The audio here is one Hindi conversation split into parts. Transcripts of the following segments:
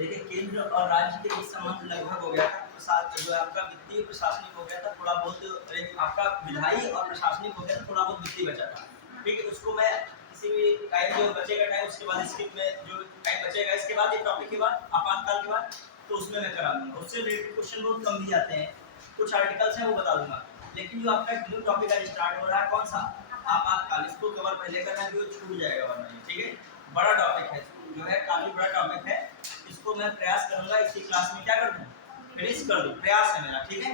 देखिए केंद्र और राज्य के बीच संबंध लगभग हो गया था। साथ जो है आपका वित्तीय प्रशासनिक हो गया था, थोड़ा बहुत आपका विधायी और प्रशासनिक हो गया था, थोड़ा बहुत वित्तीय बचा था। ठीक है, उसको मैं किसी भी टाइम जो बचेगा टाइम उसके बाद स्किप में जो टाइम बचेगा इसके बाद ये टॉपिक के बाद आपातकाल के बाद तो उसमें मैं करा दूंगा। उससे रिलेटेड क्वेश्चन बहुत कम भी आते हैं, कुछ आर्टिकल्स हैं वो बता दूंगा। लेकिन जो आपका न्यू टॉपिक आज स्टार्ट हो रहा है कौन सा, आपातकाल, इसको कवर पहले करना है, जो छूट जाएगा वरना ये। ठीक है, बड़ा टॉपिक है, जो है काफी बड़ा टॉपिक है। इसको मैं प्रयास करूंगा इसी क्लास में क्या कर दूं, फिनिश कर दूं, प्रयास है मेरा। ठीक है,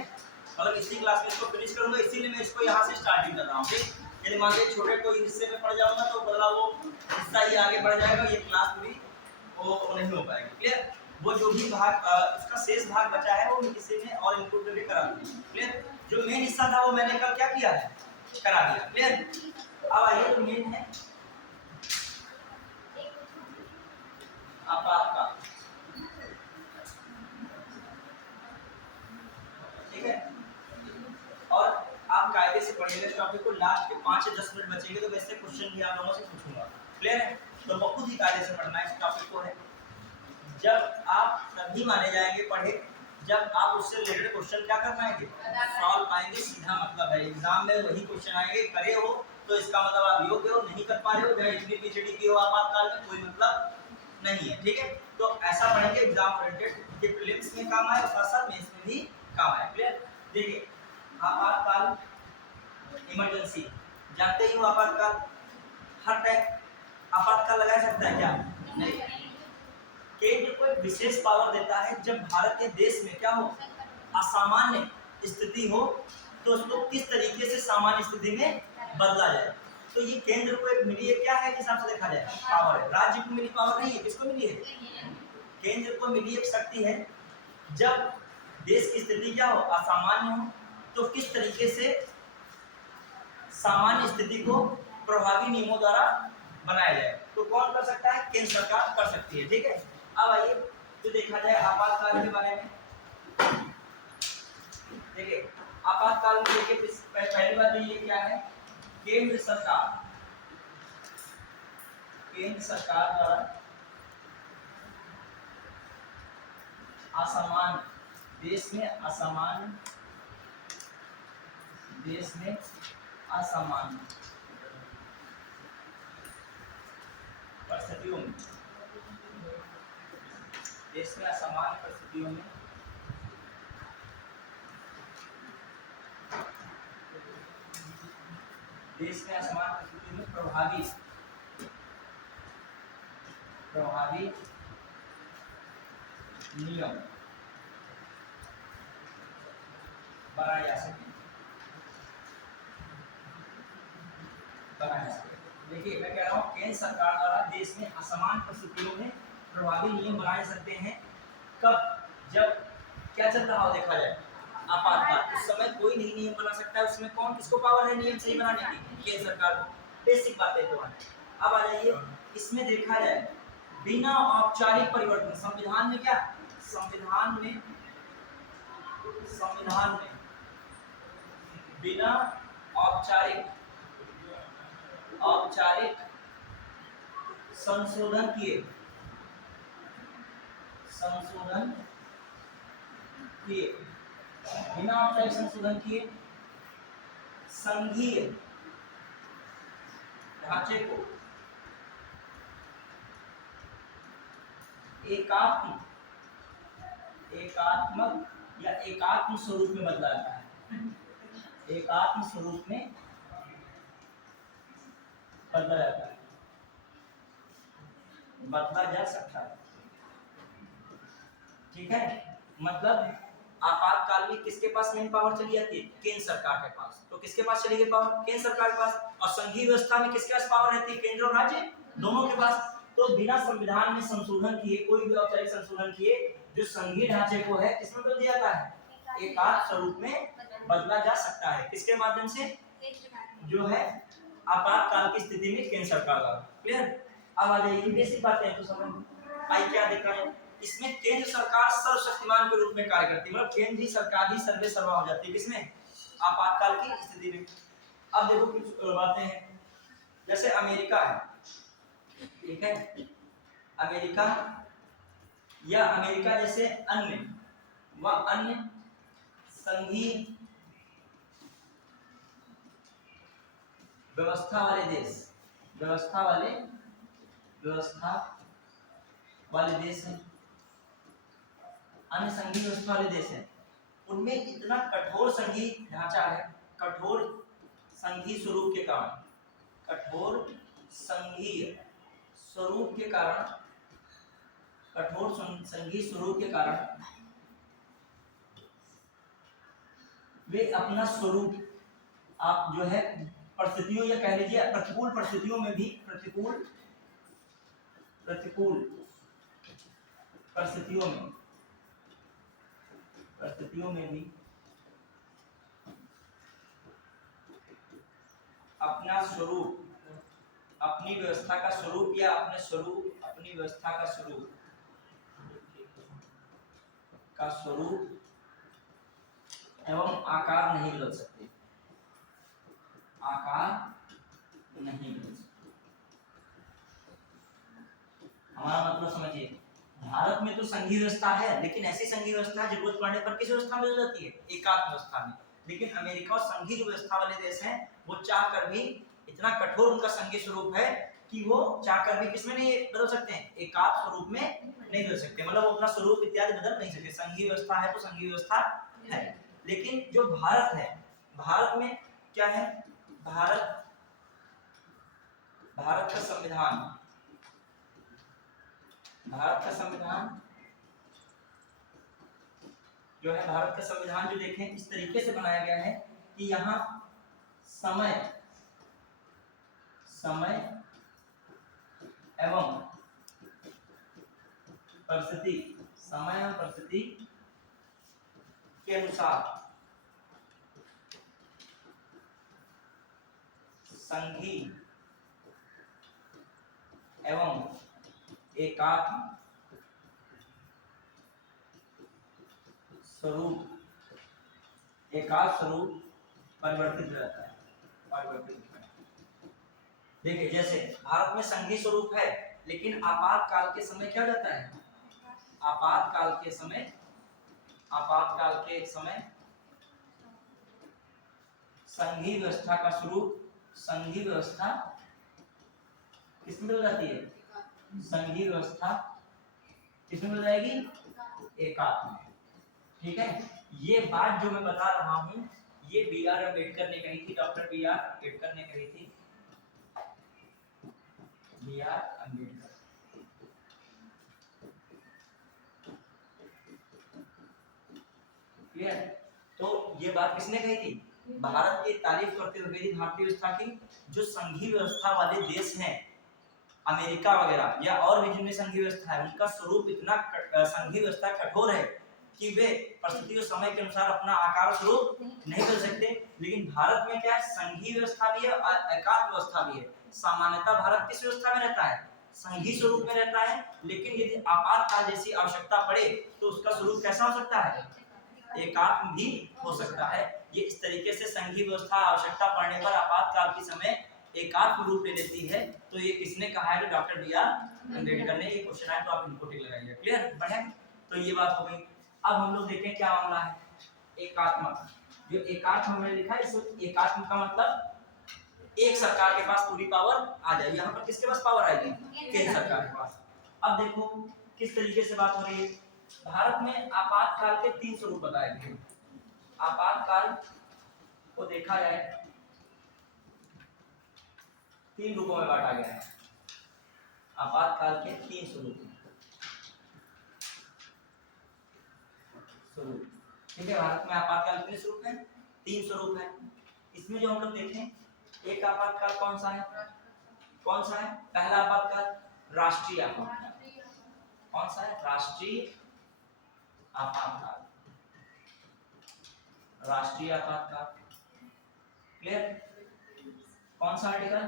मतलब इसी क्लास में इसको फिनिश करूंगा, इसीलिए मैं इसको यहाँ से स्टार्टिंग कर रहा हूँ। ठीक, यदि मान लीजिए छोटे कोई हिस्से में पढ़ जाऊंगा तो बड़ा वो हिस्सा ही आगे बढ़ जाएगा, ये क्लास पूरी वो नहीं हो पाएगी। क्लियर, वो जो भी भाग उसका शेष भाग बचा है वो मैं किसी में और इंक्लूड करके करा दूंगा। क्लियर, जो मेन हिस्सा था वो मैंने कल क्या किया है, करा दिया। क्लियर, अब आइए जो मेन है आपातकाल। ठीक है, और आप कायदे से पढ़िएगा इस टॉपिक को। लास्ट के 5 या 10 मिनट बचेंगे तो वैसे क्वेश्चन भी आप लोगों से पूछूंगा। क्लियर है, तो बहुत ही कायदे से पढ़ना है इस टॉपिक को है। जब आप तभी माने जाएंगे पढ़े जब आप उससे रिलेटेड क्वेश्चन क्या कर पाएंगे, सॉल्व पाएंगे। सीधा मतलब है एग्जाम में वही क्वेश्चन आएंगे, करे हो तो इसका मतलब आप योग्य हो, नहीं कर पा रहे हो चाहे इतनी पीएचडी की हो आपातकाल में कोई मतलब नहीं है। ठीक है, तो ऐसा पढ़ेंगे एग्जाम ओरिएंटेड कि प्रीलिम्स में काम आए और साथ साथ मेंस में भी काम आए। क्लियर, देखिए आपातकाल, इमरजेंसी, जानते ही हो आपातकाल, हर टाइम आपातकाल लगा सकता है क्या, नहीं। केंद्र को एक विशेष पावर देता है जब भारत के देश में क्या हो, असामान्य स्थिति हो तो उसको किस तरीके से सामान्य स्थिति में बदला जाए। तो ये केंद्र को एक मिली है, क्या है हिसाब से देखा जाए, पावर है। राज्य को मिली पावर नहीं है, किसको मिली है, केंद्र को मिली एक शक्ति है। जब देश की स्थिति क्या हो, असामान्य हो तो किस तरीके से सामान्य स्थिति को प्रभावी नियमों द्वारा बनाया जाए, तो कौन कर सकता है, केंद्र सरकार कर सकती है। ठीक है, अब आइए तो देखा जाए आपातकाल के बारे में। देखिए आपातकाल में देखिए पहली बात ये क्या है, केंद्र सरकार द्वारा असामान्य देश में असामान्य परिस्थितियों में, देश में असामान्य परिस्थितियों में प्रभावी नियम बनाए जा सके। देखिए मैं कह रहा हूँ केंद्र सरकार द्वारा देश में असमान परिस्थितियों में प्रभावी नियम बनाए सकते हैं। कब, जब क्या चल रहा हो, देखा जाए आपातकाल, उस समय कोई नहीं नियम बना सकता है। उसमें कौन किसको पावर है नियम सही बनाने की, केंद्र सरकार को। बेसिक बातें तो है। अब आ जाइए इसमें देखा जाए बिना औपचारिक परिवर्तन, संविधान में क्या, संविधान में बिना औपचारिक संशोधन किए बिना औपचारिक संशोधन किए संघीय ढांचे को एकात्मक या एकात्म स्वरूप में बदला जाता है, एकात्म स्वरूप में बदला जाता है, बदला जा सकता है। ठीक है, मतलब आपातकाल में किसके पास मेन पावर चली जाती है, केंद्र सरकार के पास। तो किसके पास चली गई पावर, केंद्र सरकार के पास। और संघीय व्यवस्था में किसके पास पावर रहती है, केंद्र और राज्य दोनों के पास। तो बिना संविधान में संशोधन किए, कोई भी औपचारिक संशोधन किए, जो संघीय ढांचे को है किसमें बदल दिया जाता है, एकात्म स्वरूप में बदला जा सकता है। किसके माध्यम से, जो है आपातकाल की स्थिति में केंद्र सरकार द्वारा। क्लियर, अब आ जाइए बेसिक बातें हैं तो समझ आई। क्या देखा है इसमें, केंद्र सरकार सर्वशक्तिमान के रूप में कार्य करती है, मतलब केंद्र ही सरकार ही सर्वे सर्वा हो जाती है किसमें, आपातकाल की स्थिति में। अब देखो कुछ बातें हैं, जैसे अमेरिका है, ठीक है, अमेरिका या अमेरिका जैसे अन्य संघीय व्यवस्था वाले देश हैं, अन्य संघीय व्यवस्था वाले देश हैं, उनमें इतना कठोर संघीय ढांचा है, कठोर संघीय स्वरूप के कारण वे अपना स्वरूप आप जो है परिस्थितियों या कह लीजिए प्रतिकूल परिस्थितियों में भी अपना स्वरूप, अपनी व्यवस्था का स्वरूप या अपनी व्यवस्था का स्वरूप एवं आकार नहीं बदल सकते। हमारा मतलब समझिए, भारत में तो संघीय व्यवस्था है, लेकिन ऐसी संघीय व्यवस्था जरूरत पड़ने पर किस व्यवस्था में बदल जाती है? एकात्म व्यवस्था में। लेकिन अमेरिका और संघीय व्यवस्था वाले देश हैं, वो चाहकर भी इतना कठोर उनका संघीय स्वरूप है कि वो चाहकर भी किसमें नहीं बदल सकते हैं? एकात्म स्वरूप में नहीं बदल सकते, मतलब वो अपना स्वरूप इत्यादि बदल नहीं सकते। संघीय व्यवस्था है तो संघीय व्यवस्था है। लेकिन जो भारत है, भारत में क्या है? भारत का संविधान जो है, भारत का संविधान जो देखें इस तरीके से बनाया गया है कि यहाँ समय एवं परिस्थिति के अनुसार संघीय एवं एकात्म स्वरूप परिवर्तित रहता है। देखिए, जैसे भारत में संघीय स्वरूप है, लेकिन आपातकाल के समय क्या हो जाता है? आपातकाल के समय संघीय व्यवस्था का स्वरूप, संघीय व्यवस्था किसमें बदल जाती है? संघीय व्यवस्था किसमें बदल जाएगी? एकात्म में। ठीक है, ये बात जो मैं बता रहा हूँ ये B.R. अम्बेडकर ने कही थी, डॉक्टर B.R. अम्बेडकर ने कही थी। B.R. अम्बेडकर। क्लियर? तो ये बात किसने कही थी? भारत की तारीफ करते हुए कही थी, भारतीय व्यवस्था की। जो संघीय व्यवस्था वाले देश हैं, अमेरिका वगैरह या और भी जिनमें संघीय व्यवस्था है, उनका स्वरूप इतना संघीय व्यवस्था कठोर है कि वे परिस्थितियों समय के अनुसार अपना आकार स्वरूप नहीं बदल सकते। लेकिन भारत में क्या है? संघीय व्यवस्था भी है और एकात्म व्यवस्था भी है। सामान्यतः भारत किस व्यवस्था में रहता है? संघीय स्वरूप में रहता है। लेकिन यदि आपातकाल जैसी आवश्यकता पड़े तो उसका स्वरूप कैसा हो सकता है? एकात्म भी हो सकता है। ये इस तरीके से संघीय व्यवस्था आवश्यकता पड़ने पर आपातकाल के समय एकात्म रूप ले लेती है। तो ये किसने कहा है? Doctor B.R. अम्बेडकर ने। ये क्वेश्चन है तो आप इनको टिक लगाइए। क्लियर? बढ़े? तो ये बात हो गई। अब हम लोग देखें क्या मामला है। एकात्म, जो एकात्म हमने लिखा है, इस एकात्म का मतलब एक सरकार के पास पूरी पावर आ जाए। यहाँ पर किसके पास पावर आएगी? केंद्र सरकार के पास। अब देखो किस तरीके से बात हो रही है। भारत में आपातकाल के 3 स्वरूप बताए गए। आपातकाल को देखा जाए 3 रूपों में बांटा गया है। आपातकाल के 3 स्वरूप। ठीक है, भारत में आपातकाल कितने स्वरूप हैं? 3 स्वरूप हैं। इसमें जो हम लोग देखें, एक आपातकाल कौन सा है? पहला आपातकाल राष्ट्रीय आपातकाल। कौन सा है? राष्ट्रीय आपातकाल। क्लियर? कौन सा आर्टिकल?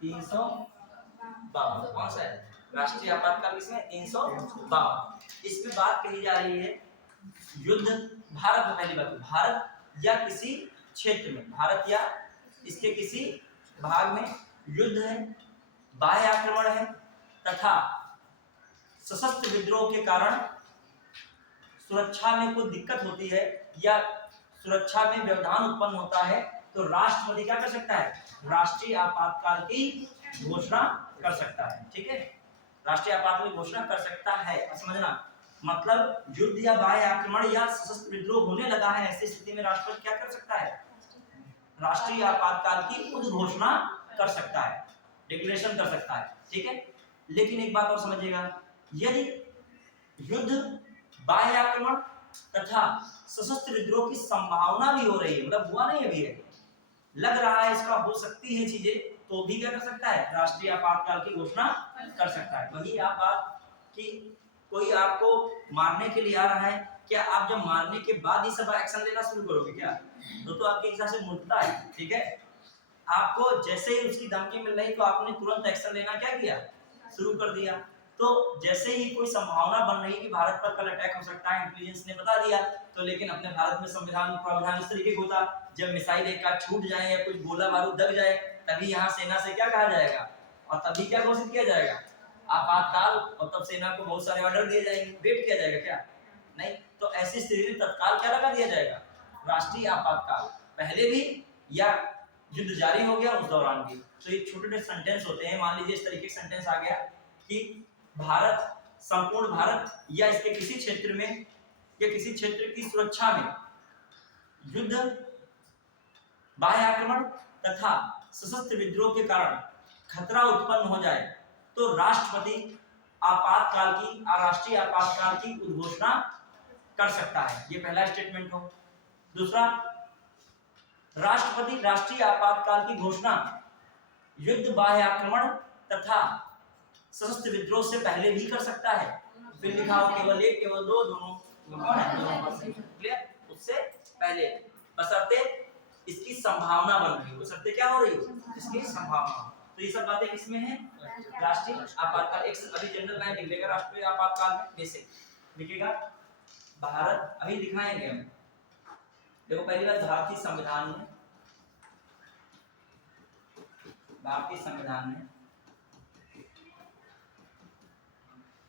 352। कौन सा है? राष्ट्रीय आपातकाल किसमें? 352। इसमें बात कही जा रही है युद्ध। भारत में, पहली बात, भारत या किसी क्षेत्र में, भारत या इसके किसी भाग में युद्ध है, बाह्य आक्रमण है तथा सशस्त्र विद्रोह के कारण सुरक्षा में कोई दिक्कत होती है या सुरक्षा में व्यवधान उत्पन्न होता है तो राष्ट्रपति क्या कर सकता है, राष्ट्रीय आपातकाल की घोषणा कर सकता है। ठीक है, राष्ट्रीय आपातकाल की घोषणा कर सकता है, समझना मतलब युद्ध या बाह्य आक्रमण या सशस्त्र विद्रोह होने लगा है, ऐसी स्थिति में राष्ट्रपति क्या कर सकता है, राष्ट्रीय आपातकाल की उद्घोषणा कर सकता है, डिक्लेरेशन कर सकता है। ठीक है, लेकिन एक बात और समझिएगा, यदि युद्ध, बाह्य आक्रमण तथा सशस्त्र विद्रोह की संभावना भी हो रही है, मतलब हुआ नहीं अभी है, लग रहा है इसका हो सकती है चीजें, तो भी क्या कर सकता है, राष्ट्रीय आपातकाल की घोषणा कर सकता है। वही आप बात कि कोई आपको मारने के लिए आ रहा है, क्या आप जब मारने के बाद ही सब एक्शन लेना शुरू करोगे क्या, तो आपके हिसाब से मूर्खता है। ठीक है, आपको जैसे ही उसकी धमकी मिल रही तो आपने तुरंत एक्शन लेना क्या किया, शुरू कर दिया। तो जैसे ही कोई संभावना बन रही कि भारत पर कल अटैक हो सकता है, इंटेलिजेंस ने बता दिया, तो लेकिन अपने भारत में संविधान में प्रावधान इस तरीके का होता, जब मिसाइल एक का छूट जाए या कुछ गोला बारूद दब जाए, तभी यहाँ सेना से क्या कहा जाएगा और तभी क्या घोषित किया जाएगा, आपातकाल, और तब सेना को बहुत सारे ऑर्डर दिए जाएंगे, वेट किया जाएगा क्या, नहीं। तो ऐसी स्थिति में तत्काल क्या लगा दिया जाएगा, राष्ट्रीय आपातकाल, पहले भी या युद्ध जारी हो गया उस दौरान भी। तो ये छोटे-छोटे सेंटेंस होते हैं, मान लीजिए इस तरीके का सेंटेंस आ गया कि भारत, संपूर्ण भारत या इसके किसी क्षेत्र में या किसी क्षेत्र की सुरक्षा में युद्ध, बाह्य आक्रमण तथा सशस्त्र विद्रोह के कारण खतरा उत्पन्न हो जाए तो राष्ट्रपति आपातकाल की, राष्ट्रीय आपातकाल की उद्घोषणा कर सकता है। ये पहला स्टेटमेंट हो। दूसरा, राष्ट्रपति राष्ट्रीय आपातकाल की घोषणा युद्ध, बाह्य आक्रमण तथा सशस्त्र विद्रोह से पहले भी कर सकता है। फिर लिखा हो केवल एक, केवल दो, दोनों कौन है, दोनों क्लियर, उससे पहले, बशर्ते इसकी संभावना बन रही हो, बशर्ते क्या हो रही हो, इसकी संभावना। तो ये सब बातें किसमें है, राष्ट्रीय आपातकाल। एक अभी जनरल लाइन लिख लेगा राष्ट्रीय आपातकाल में, बेसिक लिखेगा भारत, अभी दिखाएंगे हम। देखो पहली बात, भारतीय संविधान में, भारतीय संविधान में,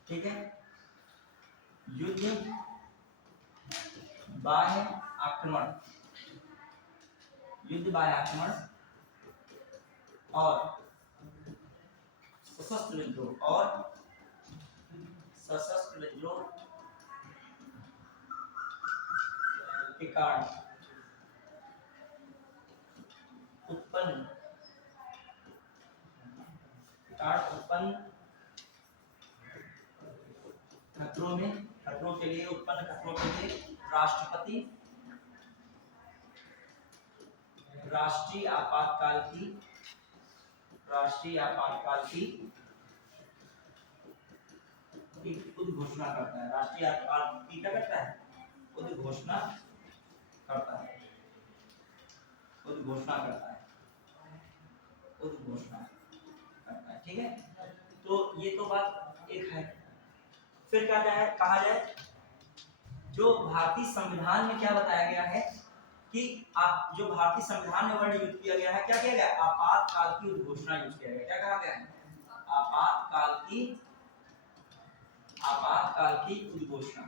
ठीक है, युद्ध, बाह्य आक्रमण, युद्ध, बाह्य आक्रमण और सशस्त्र विद्रोह और सशस्त्र विद्रोह के कारण उत्पन्न खतरों में, खतरों के लिए, उत्पन्न खतरों के लिए राष्ट्रपति राष्ट्रीय आपातकाल की उद्घोषणा करता है। राष्ट्रीय आपातकाल की क्या करता है, उद्घोषणा करता है, उद्घोषणा करता है, उद्घोषणा करता है। ठीक है, तो ये तो बात एक है। फिर क्या कहा जाए, जो भारतीय संविधान में क्या बताया गया है कि आप, जो भारतीय संविधान में वर्ड यूज किया गया है, क्या किया गया, आपातकाल की उद्घोषणा यूज किया गया। क्या कहा गया है, आपातकाल की उद्घोषणा,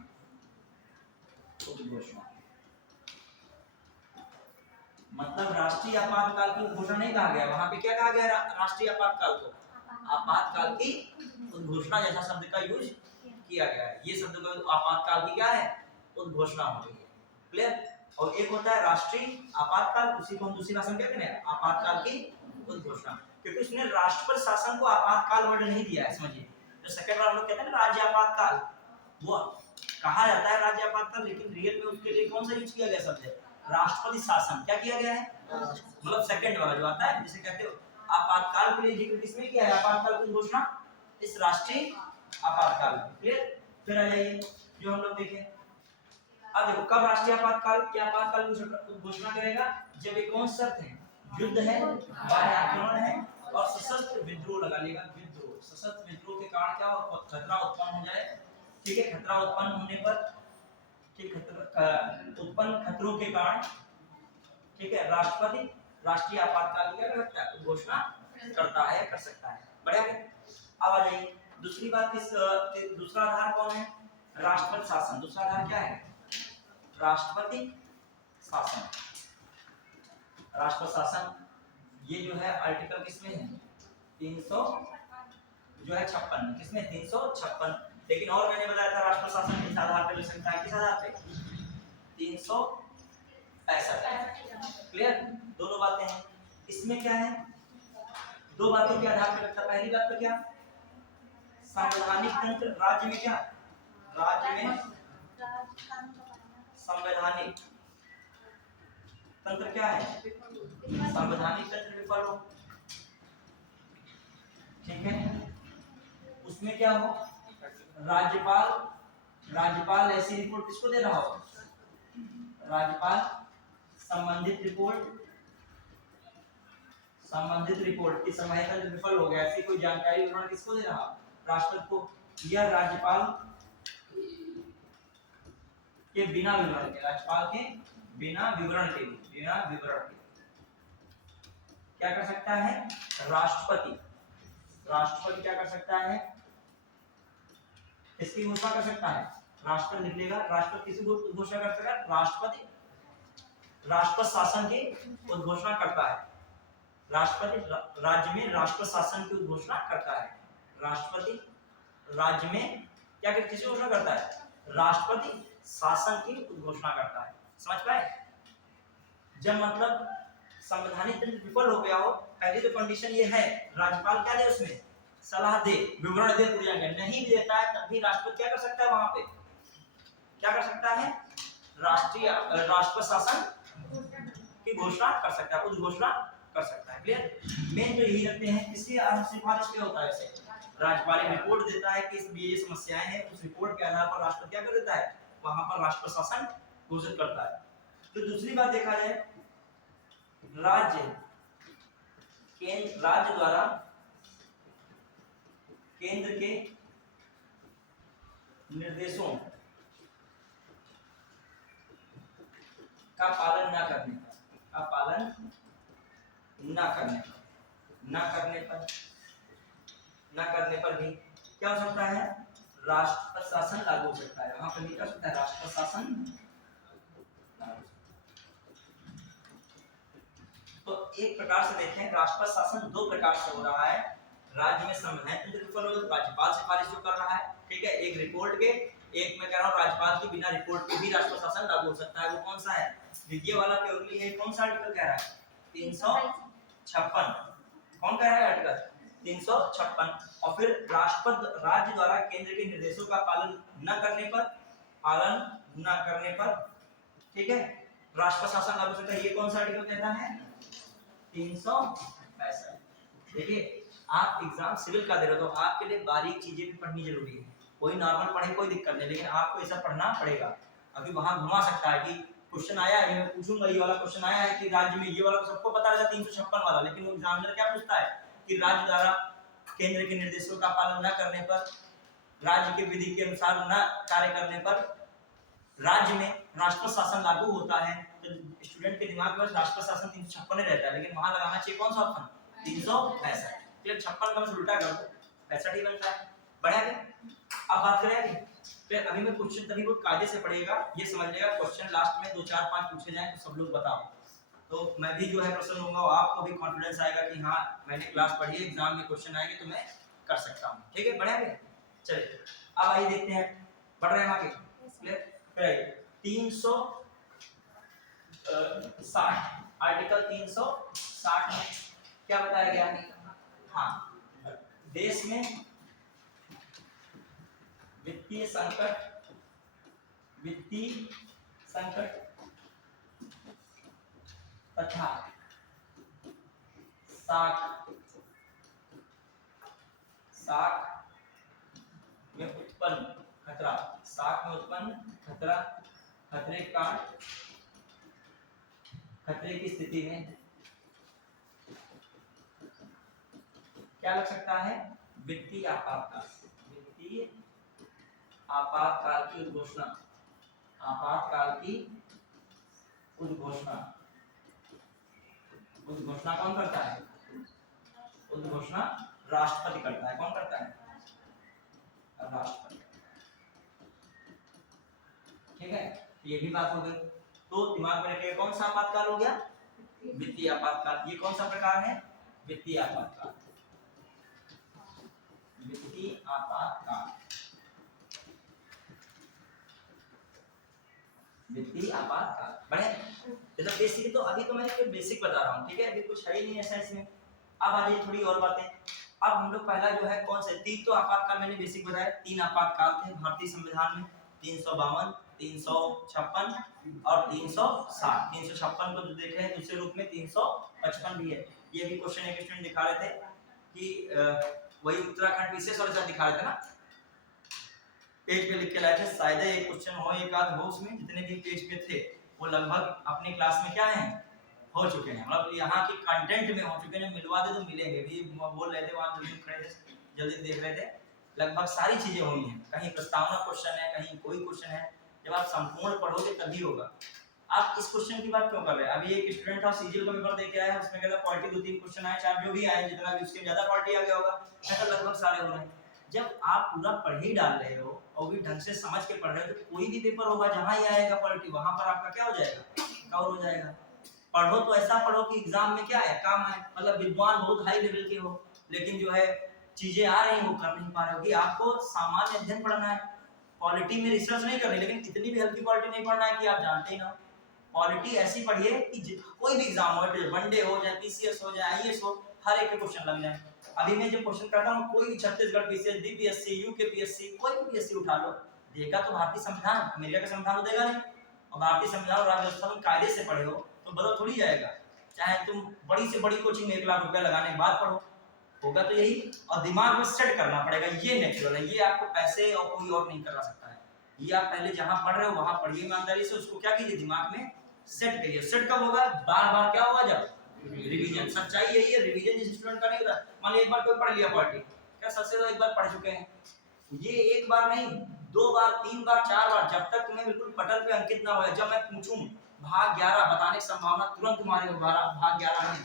उद्घोषणा मतलब राष्ट्रीय आपातकाल की उद्घोषणा नहीं कहा गया, वहां पे क्या कहा गया, राष्ट्रीय आपातकाल को आपातकाल की उद्घोषणा जैसा शब्द का यूज किया गया है। ये शब्द का आपातकाल की क्या है, उद्घोषणा हो रही है, क्लियर। और एक होता है राष्ट्रीय आपातकाल, उसी को हम दूसरी भाषा में क्या कहते हैं, आपातकाल की उद्घोषणा, क्योंकि उसने राष्ट्रपति शासन को आपातकाल वर्ड नहीं दिया है, समझिए। जो सेकंड बार हम लोग कहते हैं ना राज्य आपातकाल, वो कहा जाता है राज्य आपातकाल, लेकिन रियल में उसके लिए कौन सा यूज किया गया शब्द है, राष्ट्रपति शासन। क्या किया गया है, मतलब सेकंड वाला जो आता है, जिसे कहते हो आपातकाल के लिए जिक्र किसने किया है, आपातकाल की घोषणा इस राष्ट्रीय आपातकाल, क्लियर। फिर आ जाइए जो हम लोग देखें, अब देखो कब राष्ट्रीय आपातकाल या आपातकाल की घोषणा करेगा, जब एक कौन शर्त है, युद्ध है, बाह्य आक्रमण है और सशस्त्र विद्रोह लगा लेगा, विद्रोह, सशस्त्र विद्रोह के कारण क्या हो, खतरा उत्पन्न हो जाए। ठीक है, खतरा उत्पन्न होने पर, ठीक, उत्पन्न खतरों के कारण, ठीक है, राष्ट्रपति राष्ट्रीय आपातकाल की क्या करता है, घोषणा करता है, कर सकता है। बढ़िया है। अब आ जाइए दूसरी बात दूसरा आधार कौन है? राष्ट्रपति शासन। दूसरा आधार क्या है? राष्ट्रपति शासन। राष्ट्रपति शासन ये जो है आर्टिकल किसमें है? 356 किसमें? 356। लेकिन और मैंने बताया था राष्ट्रपति शासन किस आधार पर ले सकता है? किस आधार पे? 365। क्लियर? दोनों बातें हैं। इसमें क्या है? दो बातों के आधार पर लगता है। पहली बात तो क्या? संवैधानिक तंत्र। राज्य में क्या? राज्य में संवैधानिक तंत्र क्या है? संवैधानिक तंत्र विफल हो, ठीक है? उसमें क्या हो? राज्यपाल ऐसी रिपोर्ट किसको दे रहा हो? राज्यपाल संबंधित रिपोर्ट की संवैधानिक तंत्र विफल हो गया, ऐसी कोई जानकारी विवरण किसको दे रहा? राष्ट्रपति को। यह राज्यपाल के बिना विवरण के, राज्यपाल के बिना विवरण के क्या कर सकता है? राष्ट्रपति क्या कर सकता है? इसकी घोषणा कर सकता है। राष्ट्रपति निकलेगा। राष्ट्रपति किसी घोषणा कर सकता है? राष्ट्रपति राष्ट्रपति शासन की उद्घोषणा करता है। राष्ट्रपति राज्य में राष्ट्रपति शासन की उद्घोषणा करता है। राष्ट्रपति राज्य में क्या किसी घोषणा करता है? राष्ट्रपति शासन की उद्घोषणा करता है। समझ पाए? जब मतलब संवैधानिक तंत्र विफल हो गया हो, पहली तो कंडीशन ये है राज्यपाल क्या दे? उसमें सलाह दे, विवरण दे पूरी जानकारी। नहीं भी देता है तब भी राष्ट्रपति क्या कर सकता है? वहां पे क्या कर सकता है? राष्ट्रपति शासन की घोषणा कर सकता है, उद्घोषणा कर सकता है। क्लियर? मेन तो यही रखते हैं। किसी सिफारिश पे होता है ऐसे, राज्यपाल रिपोर्ट देता है कि ये समस्याएं हैं, उस रिपोर्ट के आधार पर राष्ट्रपति क्या कर देता है? वहां पर राष्ट्रपति शासन घोषित करता है। तो दूसरी बात देखा जाए, राज्य द्वारा केंद्र के निर्देशों का पालन न करने पर भी क्या हो सकता है? राष्ट्रपति शासन लागू हो सकता है। वहां पर भी क्या हो सकता है? राष्ट्रपति शासन। तो एक प्रकार से देखें, राष्ट्रपति शासन दो प्रकार से हो रहा है। राज्य में संवैधानिक तंत्र विफल हो, राज्यपाल सिफारिश जो कर रहा है, ठीक है, एक रिपोर्ट के, एक मैं कह रहा हूँ राज्यपाल की बिना रिपोर्ट के भी राष्ट्रपति शासन लागू हो सकता है। वो कौन सा है? ये वाला प्योरली है। कौन सा आर्टिकल कह रहा है? 356। कौन कह रहा है? आर्टिकल 356। और फिर राज्य द्वारा केंद्र के निर्देशों का पालन न करने पर ठीक है, राष्ट्रपति शासन लागू हो सकता है। ये कौन सा आर्टिकल कहता है? 365। देखिए, आप एग्जाम सिविल का दे रहे हो तो आपके लिए बारीक चीजें भी पढ़नी जरूरी है। कोई नॉर्मल पढ़े कोई दिक्कत नहीं, लेकिन आपको ऐसा पढ़ना पड़ेगा। अभी वहां घुमा सकता है कि क्वेश्चन आया है, मैं पूछूंगा ये वाला क्वेश्चन आया है कि राज्य में, ये वाला तो सबको पता रहता है 356 वाला, लेकिन एग्जामिनर क्या पूछता है कि राज्य द्वारा केंद्र के निर्देशों का पालन न करने पर, राज्य के विधि के अनुसार न कार्य करने पर राज्य में राष्ट्रपति शासन लागू होता है। तो स्टूडेंट के दिमाग में राष्ट्रपति शासन 356 रहता है, लेकिन वहां लगाना चाहिए कौन सा ऑप्शन? 365। फिर 56 का उल्टा कर दो, 65 ही बनता है। बढ़िया है। अब बात करें, फिर अभी मैं क्वेश्चन तभी बहुत कायदे से पढ़ेगा, ये समझ लेगा। क्वेश्चन लास्ट में 2 4 5 पूछे जाएं तो सब लोग बताओ, तो मैं भी जो है प्रसन्न होऊंगा, आपको भी कॉन्फिडेंस आएगा कि हाँ मैंने क्लास पढ़ी है, एग्जाम में क्वेश्चन आएंगे तो मैं कर सकता हूँ। ठीक है, बढ़िया है। चलिए अब आइए देखते हैं, पढ़ रहे हैं आगे। क्लियर? 360 आर्टिकल 360 में क्या बताया गया है? हाँ, देश में वित्तीय संकट तथा साख में उत्पन्न खतरे की स्थिति में क्या लग सकता है? वित्तीय आपातकाल की उद्घोषणा कौन करता है? उद्घोषणा राष्ट्रपति करता है। कौन करता है? राष्ट्रपति। ठीक है, ये भी बात हो गई। तो दिमाग में रखिएगा कौन सा आपातकाल हो गया, वित्तीय आपातकाल। ये कौन सा प्रकार है, वित्तीय आपातकाल, वित्तीय आपातकाल, वित्तीय आपातकाल। बढ़े तो बेसिक, तो अभी तो मैं बेसिक बता रहा हूँ, ठीक है, अभी कुछ है ही नहीं ऐसा इसमें। अब आ जाइए थोड़ी और बातें। अब हम लोग पहला जो है कौन से, तीन तो आपातकाल मैंने बेसिक बताया, तीन आपातकाल थे भारतीय संविधान में, 352, 356 और 360। 356 को जो देख रहे हैं दूसरे रूप में 355 भी है। ये भी क्वेश्चन एक स्टूडेंट दिखा रहे थे कि वही उत्तराखंड विशेष और ऐसा दिखा रहे थे ना, पेज पे लिख के लाए थे, शायद एक क्वेश्चन हो एक आध हो उसमें, जितने भी पेज पे थे वो लगभग अपनी क्लास में क्या है, हो चुके हैं, मतलब यहाँ की कंटेंट में हो चुके हैं। मिलवा दे तो मिलेंगे भी, बोल रहे थे वहाँ जल्दी खड़े थे, जल्दी देख रहे थे, लगभग सारी चीजें हुई हैं। कहीं प्रस्तावना क्वेश्चन है, कहीं कोई क्वेश्चन है, जब आप संपूर्ण पढ़ोगे तभी होगा। आप इस क्वेश्चन की बात क्यों कर रहे हैं, अभी एक स्टूडेंट था सीजीएल का पेपर दे के आया, उसमें कहता पॉलिटी 2-3 क्वेश्चन आए, चार जो भी आए, जितना भी उसके ज्यादा पॉलिटी आ गया होगा, ऐसा लगभग सारे हो रहे हैं। जब आप पूरा पढ़ ही डाल रहे हो और भी ढंग से समझ के पढ़ रहे हो, तो कोई भी पेपर होगा जहां ही आएगा पॉलिटी, वहां पर आपका क्या हो जाएगा, कवर हो जाएगा। पढ़ो तो ऐसा पढ़ो कि एग्जाम में क्या है, काम है, मतलब विद्वान बहुत हाई लेवल के हो, लेकिन जो है चीजें आ रही हैं वो कर नहीं पा रहे हो। कि आपको सामान्य अध्ययन पढ़ना है, पॉलिटी में रिसर्च नहीं करनी, लेकिन इतनी भी हल्की पॉलिटी नहीं पढ़ना है कि आप जानते ही ना। पॉलिटी ऐसी पढ़िए कि कोई भी एग्जाम हो, वनडे हो जाए, पीसीएस हो जाए, आईएएस हो, हर एक के क्वेश्चन लग जाए। अभी मैं जो क्वेश्चन करता हूँ, कोई भी छत्तीसगढ़ पीसीएस, बीपीएससी, यूकेपीएससी, कोई भी पीएससी उठा लो, देगा तो भारतीय संविधान, अमेरिका का संविधान तो देगा नहीं। और भारतीय संविधान और राज्य व्यवस्था में कायदे से पढ़े हो तो बदल थोड़ी जाएगा, चाहे तुम बड़ी से बड़ी कोचिंग में 1 लाख रुपया लगाने के बाद पढ़ो, होगा तो यही। और दिमाग में सेट करना पड़ेगा, ये नेचुरल है, ये आपको पैसे और कोई और नहीं करा सकता है। ये आप पहले जहां पढ़ रहे हो वहां पढ़िए ईमानदारी से, उसको क्या कीजिए, दिमाग में सेट करिए। सेट कब होगा, बार बार क्या होगा, जब रिवीजन। सच्चाई यही है, रिवीजन जिस स्टूडेंट का नहीं होता, मान लीजिए एक बार कोई पढ़ लिया पॉलिटी, क्या सबसे तो एक बार पढ़ चुके हैं, ये एक बार नहीं, 2 बार, 3 बार, 4 बार, जब तक तुम्हें बिल्कुल पटल पे अंकित ना हो। जब मैं पूछूं भाग 11 बताने की संभावना तुरंत तुम्हारे को, भाग 11 में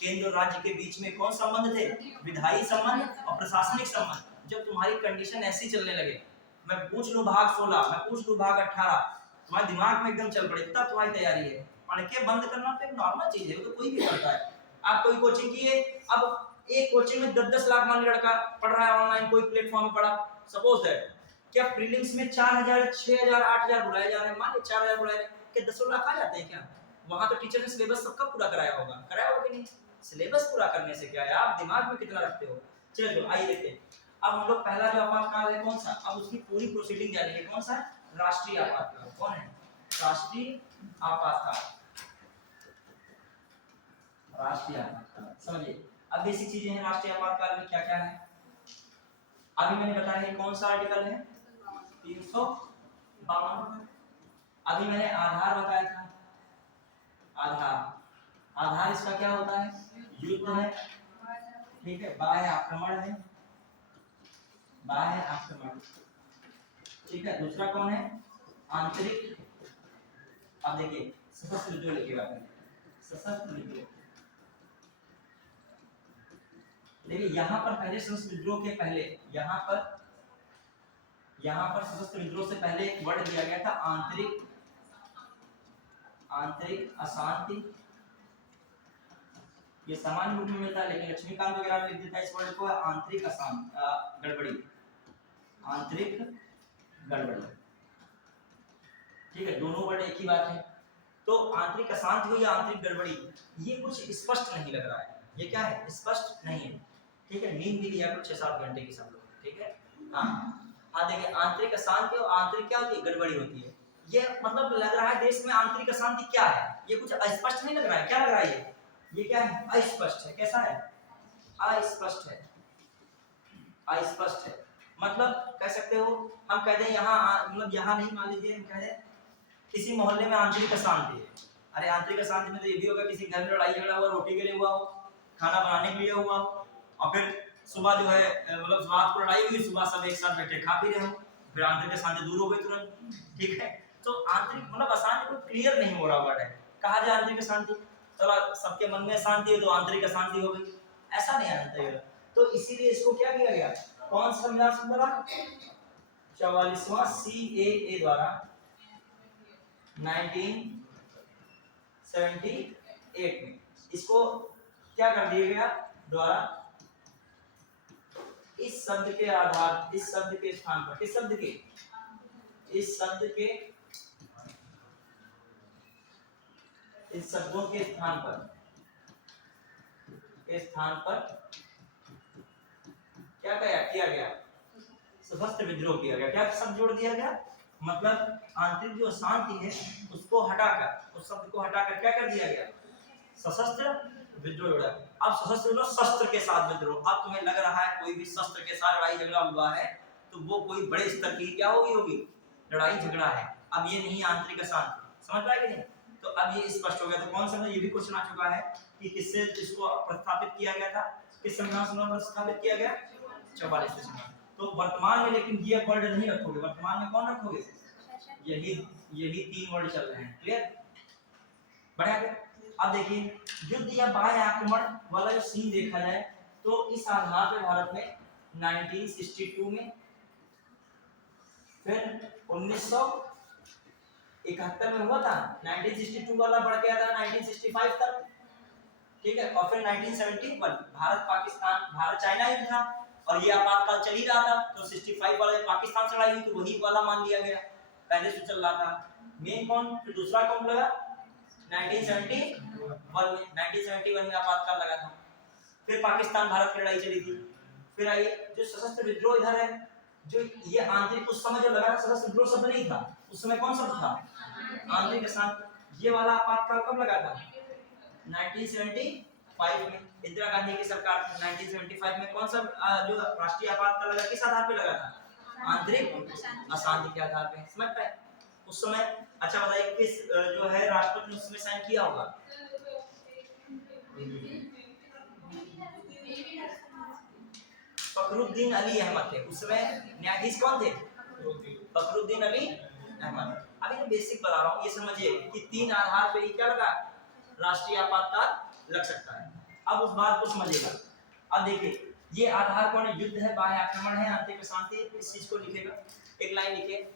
केंद्र और राज्य के बीच में कौन संबंध थे, विधायी संबंध और प्रशासनिक संबंध। जब तुम्हारी कंडीशन ऐसी चलने लगे, मैं पूछ लूं भाग 16, मैं पूछ लूं भाग 18, तुम्हारे दिमाग में एकदम चल पड़े, तब तुम्हारी तैयारी है। पढ़ के बंद करना तो एक नॉर्मल चीज है, वो तो कोई भी करता है। आप कोई कोचिंग किए, अब एक कोचिंग में 10-10 लाख मान लड़का पढ़ रहा है ऑनलाइन, कोई प्लेटफॉर्म में पढ़ा, सपोज दैट, क्या प्रीलिम्स में 4000, 6000, 8000 बुलाए जा रहे हैं, मान लीजिए 4000 बुलाए रहे हैं, क्या 10 लाख आ जाते हैं क्या? वहां तो टीचर ने सिलेबस सबका पूरा कराया होगा, कि नहीं? सिलेबस पूरा करने से क्या है, आप दिमाग में कितना रखते हो। चलो आइए देखते हैं। अब हम लोग पहला जो आपातकाल है कौन सा, अब उसकी पूरी प्रोसीडिंग जानी है, कौन सा है, राष्ट्रीय आपातकाल। कौन है, राष्ट्रीय आपातकाल, राष्ट्रीय आपातकाल। समझिए अब बेसिक चीजें हैं राष्ट्रीय आपातकाल में क्या क्या है। अभी मैंने बताया है कौन सा आर्टिकल है, 352। अभी मैंने आधार बताया था, आधार, आधार इसका क्या होता है, युद्ध है, ठीक है, बाह्य आक्रमण है, बाह्य आक्रमण, ठीक है। दूसरा कौन है, आंतरिक, अब देखिए सशस्त्र विद्रोह लिखिएगा, सशस्त्र विद्रोह। देखिए यहाँ पर पहले सशस्त्र विद्रोह के पहले, यहाँ पर सशस्त्र विद्रोह से पहले एक वर्ड दिया गया था, आंतरिक, आंतरिक अशांति। ये सामान्य रूप में मिलता है, लेकिन लक्ष्मीकांत वगैरह लिख देता है इस वर्ड को, आंतरिक अशांति, गड़बड़ी, आंतरिक गड़बड़ी, ठीक है, दोनों वर्ड एक ही बात है। तो आंतरिक अशांति हो या आंतरिक गड़बड़ी, ये कुछ स्पष्ट नहीं लग रहा है, ये क्या है, स्पष्ट नहीं है, ठीक है। नींद भी लिया कुछ 6-7 घंटे की सब लोग, ठीक है। हाँ देखिए, आंतरिक अशांति और आंतरिक क्या होती है, गड़बड़ी होती है। ये मतलब लग रहा है देश में आंतरिक अशांति क्या है, ये कुछ अस्पष्ट नहीं लग रहा है, क्या लग रहा है, ये क्या है, अस्पष्ट है। कैसा है, अस्पष्ट है, अस्पष्ट है। मतलब कह सकते हो, हम कहते हैं यहाँ, मतलब यहाँ नहीं, मान लीजिए हम कह दें किसी मोहल्ले में आंतरिक अशांति है। अरे आंतरिक अशांति में तो ये भी होगा किसी घर में लड़ाई झगड़ा हुआ, रोटी के लिए हुआ हो, खाना बनाने के लिए हुआ हो, और फिर सुबह जो है मतलब रात को लड़ाई हुई, सुबह सब एक साथ बैठे खा पी रहे हो, फिर आंतरिक अशांति दूर हो गई तुरंत, ठीक है। तो आंतरिक मतलब अशांति को क्लियर नहीं हो रहा वर्ड है, कहा जाए आंतरिक अशांति, चलो सबके मन में शांति है तो आंतरिक अशांति हो गई, ऐसा नहीं आना चाहिए। तो इसीलिए इसको क्या किया गया, कौन सा संविधान संशोधन, 44वां CAA द्वारा 1978 में इसको क्या कर दिया गया द्वारा इस शब्द के आधार इस शब्द के स्थान पर इस शब्द के इस शब्द के इस शब्दों के स्थान पर क्या किया गया सशस्त्र विद्रोह किया गया। क्या शब्द जोड़ दिया गया मतलब आंतरिक जो शांति है उसको हटाकर उस शब्द को हटाकर क्या कर दिया गया सशस्त्र विद्रोह जोड़ा। अब सशस्त्र विद्रोह शस्त्र के साथ विद्रोह। अब तुम्हें लग रहा है कोई भी शस्त्र के साथ लड़ाई झगड़ा हुआ है तो वो कोई बड़े स्तर की क्या होगी लड़ाई झगड़ा है। अब ये नहीं आंतरिक अशांति। समझ पाए कि नहीं? तो अब ये स्पष्ट हो गया। तो कौन सा ये भी क्वेश्चन आ चुका है कि किससे इसको प्रस्तावित किया गया था, किस संविधान सभा में प्रस्तावित किया गया 44 से। तो वर्तमान में लेकिन ये वर्ड नहीं रखोगे, वर्तमान में कौन रखोगे यही 3 वर्ड चल रहे हैं। क्लियर? बढ़िया। अब देखिए युद्ध या बाह्य आक्रमण वाला जो सीन देखा जाए तो इस आधार पे भारत में 1962 में फिर 1971 में हुआ था 1962 वाला बढ़ गया था 1965 तक। ठीक है। और फिर 1971 भारत पाकिस्तान भारत चाइना युद्ध था और ये आपातकाल चल ही रहा था। तो 65 वाला पाकिस्तान से लड़ाई हुई तो वही वाला मान लिया गया, पहले से चल रहा था। मेन कौन फिर दूसरा कौन लगा 1971 में आपातकाल लगा था। फिर पाकिस्तान भारत की लड़ाई चली थी। फिर आइए जो सशस्त्र विद्रोह इधर है जो ये आंतरिक उस समय जो लगा था सशस्त्र विद्रोह शब्द नहीं था उस समय कौन शब्द था आंतरिक अशांति। ये वाला आपातकाल कब लगा था 1975 में इंदिरा गांधी की सरकार 1975 में कौन सा जो राष्ट्रीय आपातकाल लगा किस आधार पे लगा था आंतरिक अशांति के आधार पे। समझ पाए उस समय। अच्छा बताइए किस जो है राष्ट्रपति ने उसमें साइन किया होगा फखरुद्दीन अली अहमद थे। उस समय न्यायाधीश कौन थे फखरुद्दीन अली अहमद। अभी मैं बेसिक बता रहा हूँ ये समझिए कि 3 आधार पे क्या लगा राष्ट्रीय आपातकाल लग सकता है। अब उस बात को समझिएगा। अब देखिए ये आधार कौन है युद्ध है बाह्य आक्रमण है आंतरिक अशांति। इस चीज को लिखेगा एक लाइन लिखिए।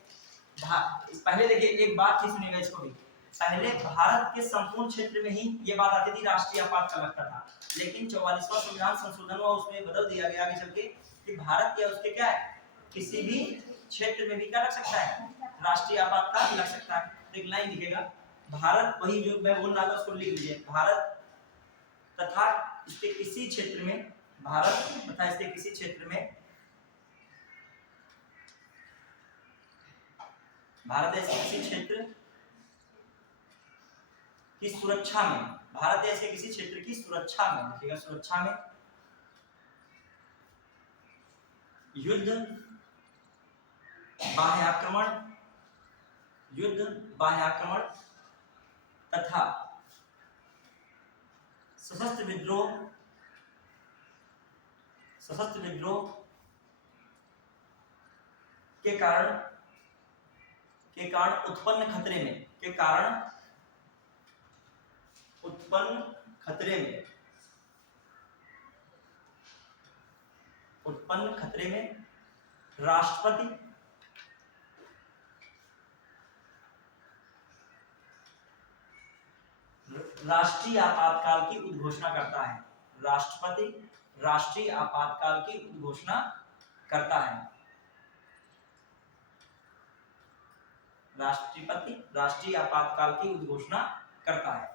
पहले देखिए एक बात थी सुनिएगा इसको भी। पहले भारत के संपूर्ण क्षेत्र में ही ये बात आती थी राष्ट्रीय आपातकाल लगता था लेकिन 44वां संविधान संशोधन हुआ उसमें बदल दिया गया आगे चल के कि भारत या उसके क्या है किसी भी क्षेत्र में भी क्या लग सकता है राष्ट्रीय आपातकाल लग सकता है। तो एक लाइन लिखेगा भारत वही जो मैं बोल रहा था उसको लिख लीजिए भारत तथा इसके किसी क्षेत्र में भारत तथा इसके किसी क्षेत्र में भारत देश के किसी क्षेत्र की सुरक्षा में भारत देश के किसी क्षेत्र की सुरक्षा में लिखिएगा सुरक्षा में युद्ध बाह्य आक्रमण तथा सशस्त्र विद्रोह के कारण उत्पन्न खतरे में राष्ट्रपति राष्ट्रीय आपातकाल की उद्घोषणा करता है। राष्ट्रपति राष्ट्रीय आपातकाल की उद्घोषणा करता है। राष्ट्रपति राष्ट्रीय आपातकाल की उद्घोषणा करता है।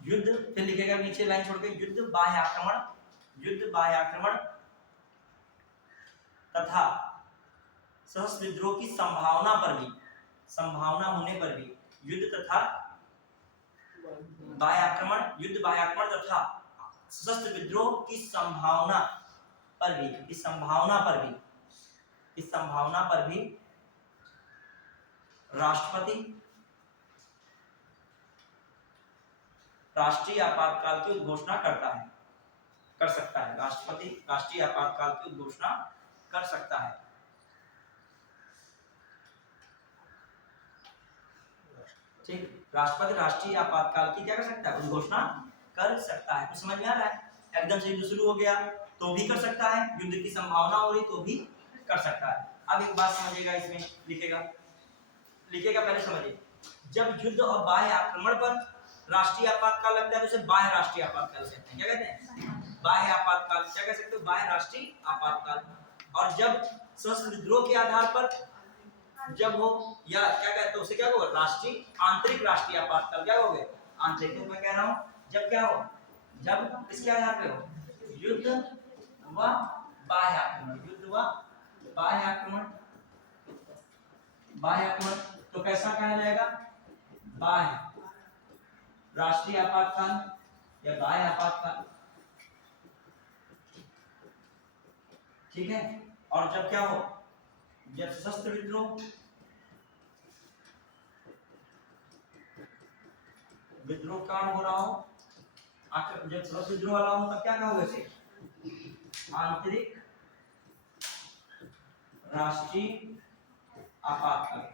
युद्ध फिर लिखेगा नीचे लाइन छोड़ के युद्ध बाह्य आक्रमण तथा सशस्त्र विद्रोह की संभावना होने पर भी युद्ध बाह्य आक्रमण तथा सशस्त्र विद्रोह की संभावना पर भी राष्ट्रपति राष्ट्रीय आपातकाल की उद्घोषणा कर सकता है। राष्ट्रपति राष्ट्रीय आपातकाल की उद्घोषणा कर सकता है। ठीक, राष्ट्रपति राष्ट्रीय आपातकाल की क्या कर सकता है उद्घोषणा कर सकता है। तो समझ में आ रहा है। एकदम से युद्ध शुरू हो गया तो भी कर सकता है, युद्ध की संभावना हो रही तो भी कर सकता है। अब एक बात समझिएगा, इसमें लिखेगा पहले समझिए, जब युद्ध और बाह्य आक्रमण पर राष्ट्रीय आपातकाल लगता है तो उसे बाह्य राष्ट्रीय आपातकाल कहते हैं। क्या कहते हैं? बाह्य आपातकाल। क्या कह सकते हो? बाह्य राष्ट्रीय आपातकाल। और जब सशस्त्र विद्रोह के आधार पर जब हो, या क्या कहते हो उसे, क्या होगा? राष्ट्रीय आंतरिक राष्ट्रीय आपातकाल। क्या हो गया? आंतरिक। तो मैं कह रहा हूं जब क्या हो, जब इसके आधार पे हो, युद्ध व बाह्य आक्रमण, युद्ध व बाह्य आक्रमण, बाह्य आक्रमण तो कैसा कहा जाएगा? बाह्य राष्ट्रीय आपातकाल या बाह्य आपातकाल। ठीक है। और जब क्या हो, जब सशस्त्र विद्रोह, विद्रोह काम हो रहा हो, जब सशस्त्र विद्रोह वाला हो तब क्या कहोगे इसे? आंतरिक राष्ट्रीय आपातकाल।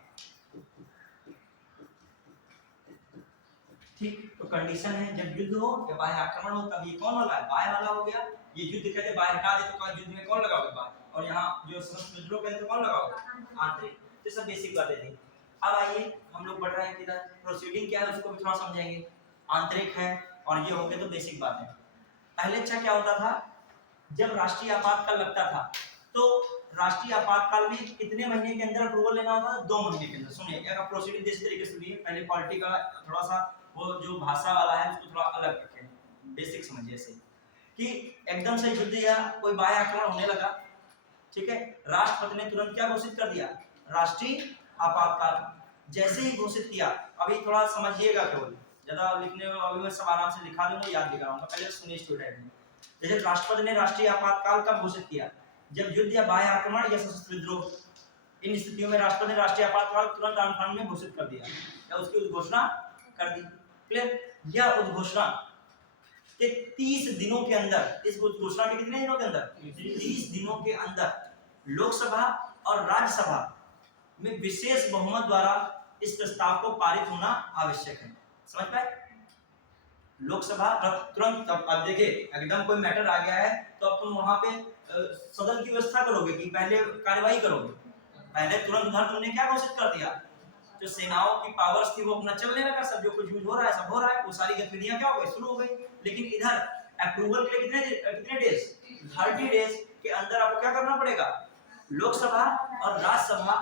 ठीक। तो कंडीशन है जब युद्ध हो या बाह्य आक्रमण हो तब ये कौन वाला है? बाह्य वाला हो गया। ये युद्ध कहते हैं बाह्य, हटा दे तो युद्ध में कौन लगाओगे? बाह्य। और यहाँ जो सशस्त्र विद्रोह कहते हैं कौन लगाओगे? आंतरिक। ये सब बेसिक बातें थी। अब आइए हम लोग बढ़ रहे हैं किधर, प्रोसीडिंग क्या है उसको भी थोड़ा समझेंगे। आंतरिक है और ये हो गए तो बेसिक बात है। पहले अच्छा क्या होता था, जब राष्ट्रीय आपातकाल लगता था तो राष्ट्रीय आपातकाल में कितने महीने के अंदर अप्रूवल लेना होता था? 2 महीने के अंदर। सुनिए, अगर प्रोसीडिंग इस तरीके से सुनिए, पहले पॉलिटी का थोड़ा सा वो जो भाषा वाला है उसको थोड़ा अलग रखें, बेसिक समझिए से कि एकदम से युद्ध या कोई बाह्य आक्रमण होने लगा, ठीक है, राष्ट्रपति ने तुरंत क्या घोषित कर दिया? राष्ट्रीय आपातकाल। जैसे ही घोषित किया, अभी थोड़ा समझिएगा, केवल ज्यादा लिखने में अभी मैं सब आराम से लिखा दूंगा, याद भी कराऊंगा, पहले सुनिए स्टूडेंट में। जैसे राष्ट्रपति ने राष्ट्रीय आपातकाल कब घोषित किया? जब युद्ध या बाह्य आक्रमण या सशस्त्र विद्रोह, इन स्थितियों में राष्ट्रपति ने राष्ट्रीय आपातकाल तुरंत आंदोलन में घोषित कर दिया या उसकी उद्घोषणा कर दी। क्लियर? यह उद्घोषणा के 30 दिनों के अंदर, इस घोषणा के कितने दिनों के अंदर? 30 दिनों के अंदर लोकसभा और राज्यसभा में विशेष बहुमत द्वारा इस प्रस्ताव को पारित होना आवश्यक है। समझ पाए? लोकसभा तुरंत, अब देखिए एकदम कोई मैटर आ गया है तो अब तुम वहां पे सदन की व्यवस्था करोगे कि पहले कार्यवाही करोगे? पहले तुरंत घर तुमने क्या घोषित कर दिया? जो सेनाओं की पावर्स थी वो अपना चलने लगा, सब जो कुछ यूज हो रहा है सब हो रहा है, वो सारी गतिविधियां क्या हो गई? शुरू हो गई। लेकिन इधर अप्रूवल के लिए कितने डेज? 30 डेज के अंदर आपको क्या करना पड़ेगा? लोकसभा और राज्यसभा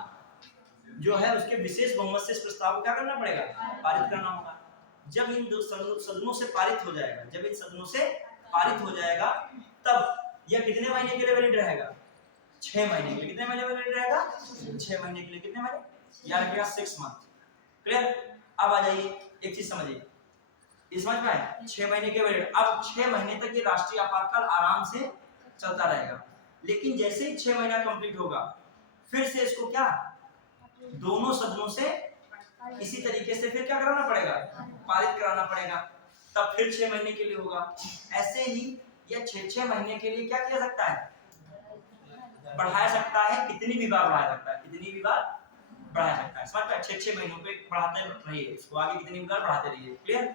जो है उसके विशेष बहुमत से इस प्रस्ताव को क्या करना पड़ेगा? पारित करना होगा। जब इन सदनों से पारित हो जाएगा, जब इन सदनों से पारित हो जाएगा तब यह कितने महीने के लिए वैलिड रहेगा? 6 महीने के लिए। कितने महीने वैलिड रहेगा? 6 महीने के लिए। कितने महीने? याद रखिएगा 6 मंथ। क्लियर? अब आ जाइए, एक चीज समझिए, इस समझ में आया? 6 महीने के वैलिड। अब 6 महीने तक ये राष्ट्रीय आपातकाल आराम से चलता रहेगा। लेकिन जैसे ही 6 महीना कंप्लीट होगा फिर से इसको क्या दोनों सदनों से इसी तरीके से फिर क्या कराना पड़ेगा? पारित कराना पड़ेगा। तब फिर 6 महीने के लिए होगा। ऐसे ही यह 6-6 महीने के लिए क्या किया सकता है? बढ़ाया सकता है। कितनी भी बार बढ़ा सकता है? कितनी भी बार बढ़ा सकता है। समझ पाए? 6-6 महीनों पे बढ़ाते रहिए इसको, आगे कितनी भी बार बढ़ाते रहिए। क्लियर?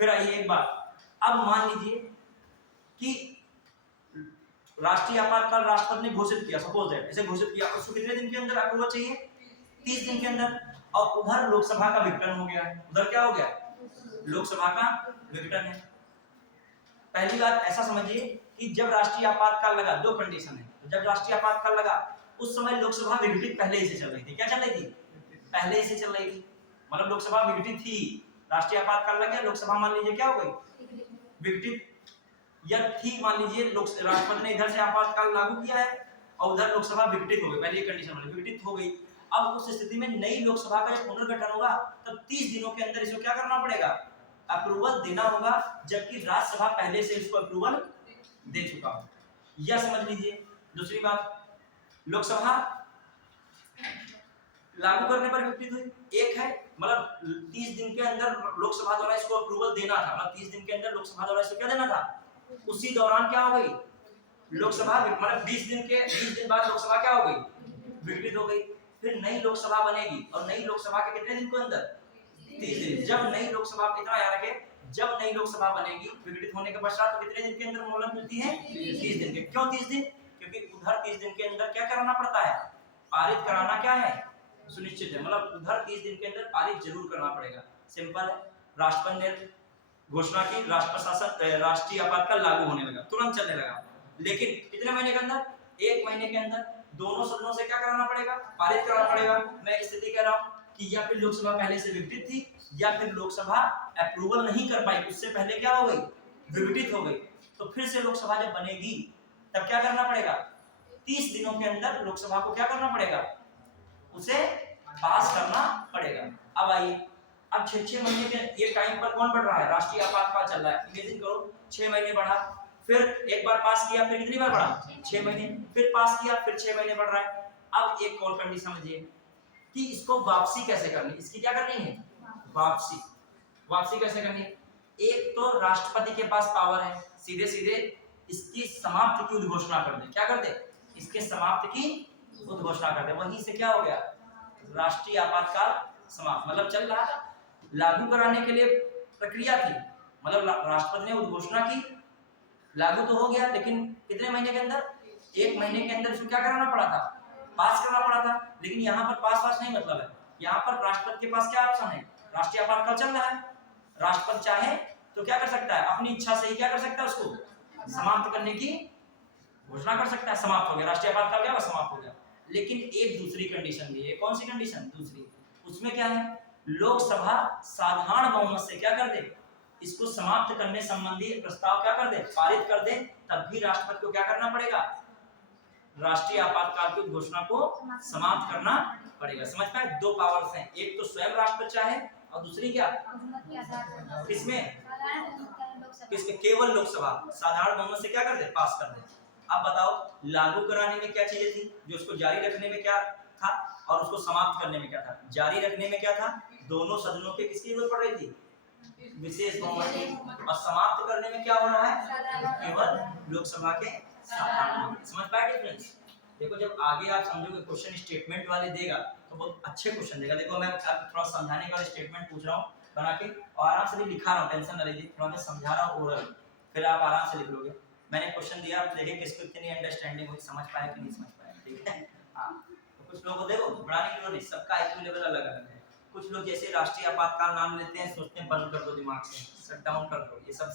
फिर आइए एक बात, अब मान लीजिए कि राष्ट्रीय आपातकाल राष्ट्रपति ने घोषित किया, सपोज दैट ऐसे घोषित किया, उसको कितने दिन के अंदर अप्रूवल चाहिए? 30 दिन के अंदर। और उधर लोकसभा का विघटन हो गया है। उधर क्या हो गया? लोकसभा का विघटन है। पहली बात ऐसा समझिए कि जब राष्ट्रीय आपातकाल लगा, 2 कंडीशन है। जब राष्ट्रीय आपातकाल लगा उस समय लोकसभा विघटित पहले ही से चल रही थी। क्या चल रही थी? पहले ही से चल रही थी। मतलब लोकसभा विघटित थी, राष्ट्रीय आपातकाल लग गया, लोकसभा मान लीजिए क्या हो गई? विघटित या थी। मान लीजिए राष्ट्रपति ने इधर से आपातकाल लागू किया है और उधर लोकसभा विघटित हो गई, पहली कंडीशन वाली विघटित हो गई। अब उस स्थिति में नई लोकसभा का जब पुनर्गठन होगा तब 30 दिनों के अंदर इसको क्या करना पड़ेगा? अप्रूवल देना होगा, जबकि राज्यसभा पहले से इसको अप्रूवल दे चुका हो। यह समझ लीजिए। दूसरी बात, लोकसभा लागू करने पर विघटित हुई, एक है मतलब 30 दिन के अंदर लोकसभा द्वारा इसको अप्रूवल देना था, मतलब 30 दिन के अंदर लोकसभा द्वारा इसको क्या देना था? उसी दौरान क्या हो गई? लोकसभा मतलब 20 दिन बाद लोकसभा क्या हो गई? विघटित हो गई। फिर नई लोकसभा बनेगी और नई लोकसभा के कितने दिन के अंदर? 30 दिन। जब नई लोकसभा, इतना याद रखें, जब नई लोकसभा बनेगी विघटित होने के पश्चात, तो कितने दिन के अंदर मोहलत मिलती है? 30 दिन के। क्यों 30 दिन? क्योंकि उधर 30 दिन के अंदर क्या कराना पड़ता है? पारित कराना क्या है? सुनिश्चित है। मतलब उधर 30 दिन के अंदर पारित जरूर करना पड़ेगा। सिंपल है। राष्ट्रपति ने घोषणा की, राष्ट्रीय आपातकाल लागू होने लगा, तुरंत चलने लगा। लेकिन कितने महीने के अंदर? 1 महीने के अंदर दोनों सदनों से क्या कराना पड़ेगा? पारित कराना पड़ेगा। मैं स्थिति कह रहा हूं कि या फिर लोकसभा पहले से विघटित थी, या फिर लोकसभा अप्रूवल नहीं कर पाई, उससे पहले क्या हो गई? विघटित हो गई। तो फिर से लोकसभा जब बनेगी तब क्या करना पड़ेगा? 30 दिनों के अंदर लोकसभा को क्या करना पड़ेगा? उसे पास करना पड़ेगा। अब आइए, अब 6 महीने के ये टाइम पर कौन बढ़ रहा है? राष्ट्रीय आपातकाल चल रहा है। इमेजिन करो 6 महीने बढ़ा, फिर एक बार पास किया, फिर कितनी बार बढ़ा? 6 महीने, फिर पास किया, फिर 6 महीने बढ़ रहा है। अब एक और कंडीशन समझिए कि इसको वापसी कैसे करनी, इसकी क्या करनी है? वापसी। वापसी कैसे करनी है? एक तो राष्ट्रपति के पास पावर है, सीधे सीधे इसकी समाप्ति की उद्घोषणा कर दे। क्या कर दे? इसके समाप्ति की उद्घोषणा कर दे। वहीं से क्या हो गया? राष्ट्रीय आपातकाल समाप्त। मतलब चल रहा था, लागू कराने के लिए प्रक्रिया थी, मतलब राष्ट्रपति ने उद्घोषणा की, लागू तो हो गया, लेकिन कितने महीने के अंदर? 1 महीने के अंदर इसको क्या कराना पड़ा था? पास करना पड़ा था। लेकिन यहाँ पर पास नहीं मतलब है, यहाँ पर राष्ट्रपति के पास क्या ऑप्शन है? राष्ट्रीय आपातकाल चल रहा है, राष्ट्रपति चाहे तो क्या कर सकता है? अपनी इच्छा से ही क्या कर सकता है? उसको समाप्त करने की घोषणा कर सकता है। समाप्त हो गया, राष्ट्रीय आपातकाल क्या हुआ? समाप्त हो गया। लेकिन एक दूसरी कंडीशन भी है। कौन सी कंडीशन? दूसरी। उसमें क्या है? लोकसभा साधारण बहुमत से क्या कर दे? इसको समाप्त करने संबंधी प्रस्ताव क्या कर दे? पारित कर दे। तब भी राष्ट्रपति को क्या करना पड़ेगा? राष्ट्रीय आपातकाल की घोषणा को समाप्त करना पड़ेगा। समझ पाए? 2 पावर्स हैं, एक तो स्वयं राष्ट्रपति चाहे और दूसरी क्या? किसमें? किसमें? केवल लोकसभा साधारण बहुमत से क्या कर दे? पास कर दे। अब बताओ, लागू कराने में क्या चीजें थी जो उसको जारी रखने में क्या था, और उसको समाप्त करने में क्या था? जारी रखने में क्या था? दोनों सदनों के किसकी जरूरत पड़ रही थी? विशेष बहुमत की। और समाप्त करने में क्या हो रहा है? केवल लोकसभा के साधारण बहुमत। समझ पाए डिफरेंस? देखो, जब आगे आप समझोगे, क्वेश्चन स्टेटमेंट वाले देगा तो बहुत अच्छे क्वेश्चन देगा। देखो, मैं थोड़ा समझाने का स्टेटमेंट पूछ रहा हूँ बना के, और आराम से भी लिखा रहा हूँ, टेंशन ना लीजिए, थोड़ा मैं समझा रहा हूँ ओरल, फिर आप आराम से लिख लोगे। मैंने क्वेश्चन दिया, आप देखिए किसको कितनी अंडरस्टैंडिंग हुई, समझ पाए कि नहीं समझ पाए। ठीक है? हाँ, तो कुछ लोगों को देखो घबराने की जरूरत नहीं, सबका आईक्यू लेवल अलग अलग है। कुछ लोग जैसे राष्ट्रीय आपातकाल नाम लेते हैं, सोचते हैं बंद कर दो, दिमाग से शट डाउन कर दो, ये सब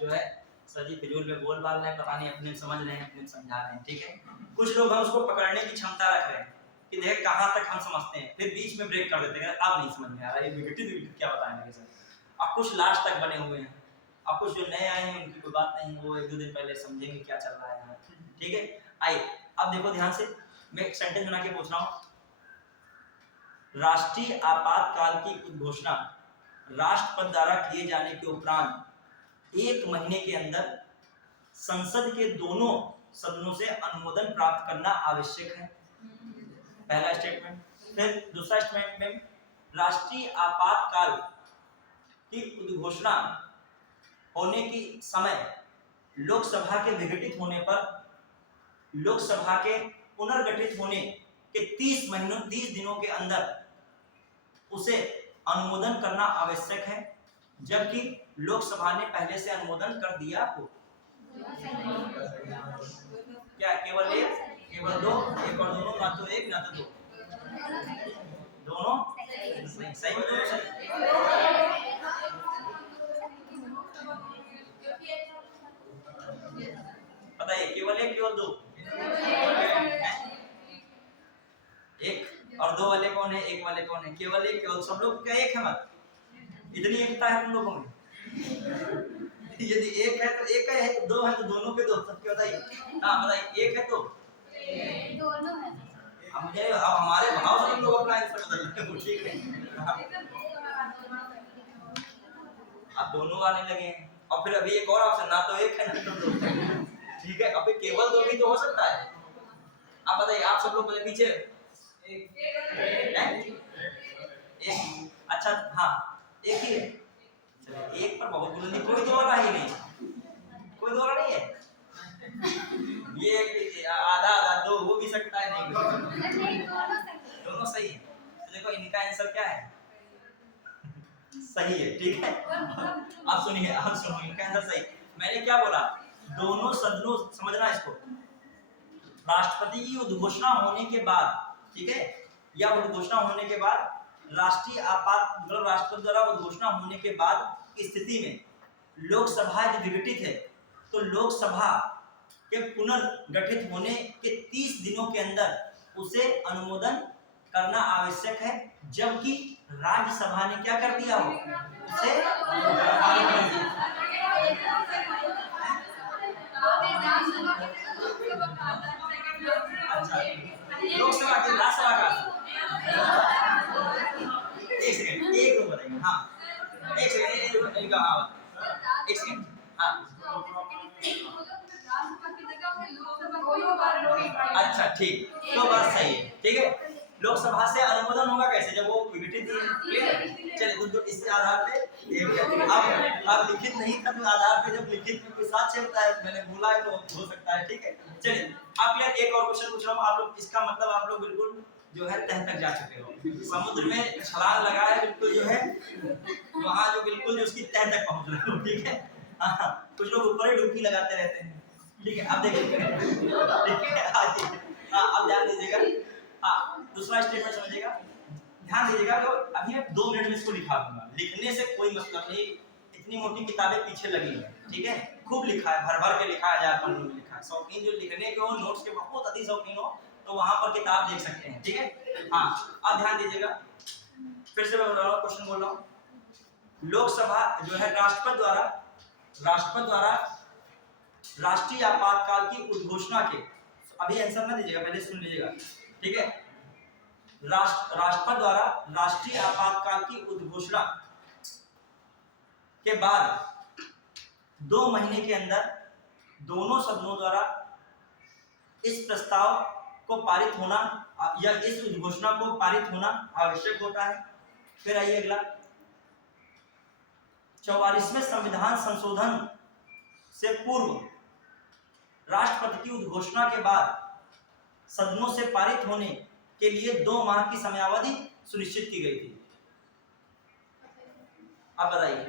जो है सजी फिजूल में बोल बाल रहे हैं, पता नहीं अपने समझ रहे हैं, अपने समझा रहे हैं। ठीक है? कुछ लोग हम उसको पकड़ने की क्षमता रख रहे हैं कि देख कहां तक हम समझते हैं, फिर बीच में ब्रेक कर देते हैं, अब नहीं समझ में आ रहा, ये विघटित क्या बताएं लगे सर। अब कुछ लास्ट तक बने हुए हैं, अब कुछ जो नए आए हैं उनकी कोई बात नहीं, वो 1-2 दिन पहले समझेंगे क्या चल रहा है यहाँ। ठीक है? आइए, अब देखो ध्यान से, मैं एक सेंटेंस बना के पूछ रहा हूँ। राष्ट्रीय आपातकाल की उद्घोषणा राष्ट्रपति द्वारा किए जाने के उपरांत 1 महीने के अंदर संसद के दोनों सदनों से अनुमोदन प्राप्त करना आवश्यक है। पहला स्टेटमेंट। फिर दूसरा स्टेटमेंट, राष्ट्रीय आपातकाल की उद्घोषणा होने की समय लोकसभा के विघटित होने पर लोकसभा के पुनर्गठित होने के 30 दिनों के अंदर उसे अनुमोदन करना आवश्यक है, जबकि लोकसभा ने पहले से अनुमोदन कर दिया हो। क्या केवल एक, केवल दो, एक और दोनों, ना तो एक ना तो दो, दोनों सही में, दोनों सही। बताइए, केवल एक, केवल दो? एक और दो वाले कौन है? एक वाले कौन है? केवल एक, केवल सब लोग क्या एक है? मत इतनी एकता है तुम लोगों में? यदि एक है तो एक है, दो है तो दोनों के दो। सबके बताइए। हाँ बताइए, एक है तो दोनों है। अब हमारे भाव से लोग अपना आंसर बदल रहे हैं। ठीक है, अब दोनों आने लगे हैं, और फिर अभी एक और ऑप्शन, ना तो एक है ना तो दो। ठीक है, अभी केवल दो भी तो हो सकता है। अब बताइए, आप सब लोग मेरे पीछे एक, अच्छा हाँ एक ही है। चलिए, एक पर बहुत बुलंदी, कोई दो वाला ही नहीं, कोई दो वाला नहीं है। ये आधा आधा दो हो भी सकता है, नहीं दोनों सही है। तो देखो इनका आंसर क्या है? सही है, ठीक है। आप सुनिए, आप सुनिए, इनका आंसर सही। मैंने क्या बोला, दोनों सदनों, समझना इसको, राष्ट्रपति की उद्घोषणा होने के बाद, ठीक है, या उद्घोषणा होने के बाद राष्ट्रीय आपात, मतलब राष्ट्रपति द्वारा उद्घोषणा होने के बाद की स्थिति में लोकसभा यदि विघटित है तो लोकसभा के पुनर्गठित होने के 30 दिनों के अंदर उसे अनुमोदन करना आवश्यक है, जबकि राज्यसभा ने क्या कर दिया हो, उसे अच्छा, लोकसभा की राज्यसभा का एक सेकंड, एक लोग बताएंगे, हाँ एक सेकंड, एक हाँ एक सेकंड, हाँ अच्छा ठीक, तो बात सही है, ठीक है। लोकसभा से अनुमोदन होगा कैसे, जब वो विघटित ही, चलिए तो इसके आधार पे अब लिखित नहीं था तो आधार पे जब लिखित में कोई साक्ष्य होता है, मैंने बोला है तो हो सकता है, ठीक है। चलिए आप क्लियर, एक और क्वेश्चन पूछ रहा हूँ, आप लोग इसका मतलब आप लोग बिल्कुल जो है तह तक जा चुके हो, समुद्र में छलांग लगाए बिल्कुल जो है वहां जो बिल्कुल जो उसकी तह तक पहुंच रहे हो, ठीक है। कुछ लोग ऊपर ही डुबकी लगाते रहते हैं, ठीक है। अब देखिए, ठीक है, अब ध्यान दीजिएगा, हाँ दूसरा स्टेटमेंट समझिएगा, ध्यान दीजिएगा। तो अभी मैं 2 मिनट में इसको लिखा दूंगा, लिखने से कोई मतलब नहीं, इतनी मोटी किताबें पीछे लगी है, ठीक है, खूब लिखा है, भर भर के लिखा है, 1000 पन्नों में लिखा है। शौकीन जो लिखने के हो, नोट्स के बहुत अधिक शौकीन हो तो वहां पर किताब देख सकते हैं, ठीक है। हाँ अब ध्यान दीजिएगा, फिर से मैं बोल रहा हूँ, क्वेश्चन बोल रहा हूँ, लोकसभा जो है राष्ट्रपति द्वारा राष्ट्रीय आपातकाल की उद्घोषणा के, अभी आंसर ना दीजिएगा, पहले सुन लीजिएगा, ठीक है। राष्ट्रपति द्वारा राष्ट्रीय आपातकाल की उद्घोषणा के बाद 2 महीने के अंदर दोनों सदनों द्वारा इस प्रस्ताव को पारित होना या इस उद्घोषणा को पारित होना आवश्यक होता है। फिर आइए अगला, 44वें संविधान संशोधन से पूर्व राष्ट्रपति की उद्घोषणा के बाद सदनों से पारित होने के लिए 2 माह की समयावधि सुनिश्चित की गई थी। अब बताइए,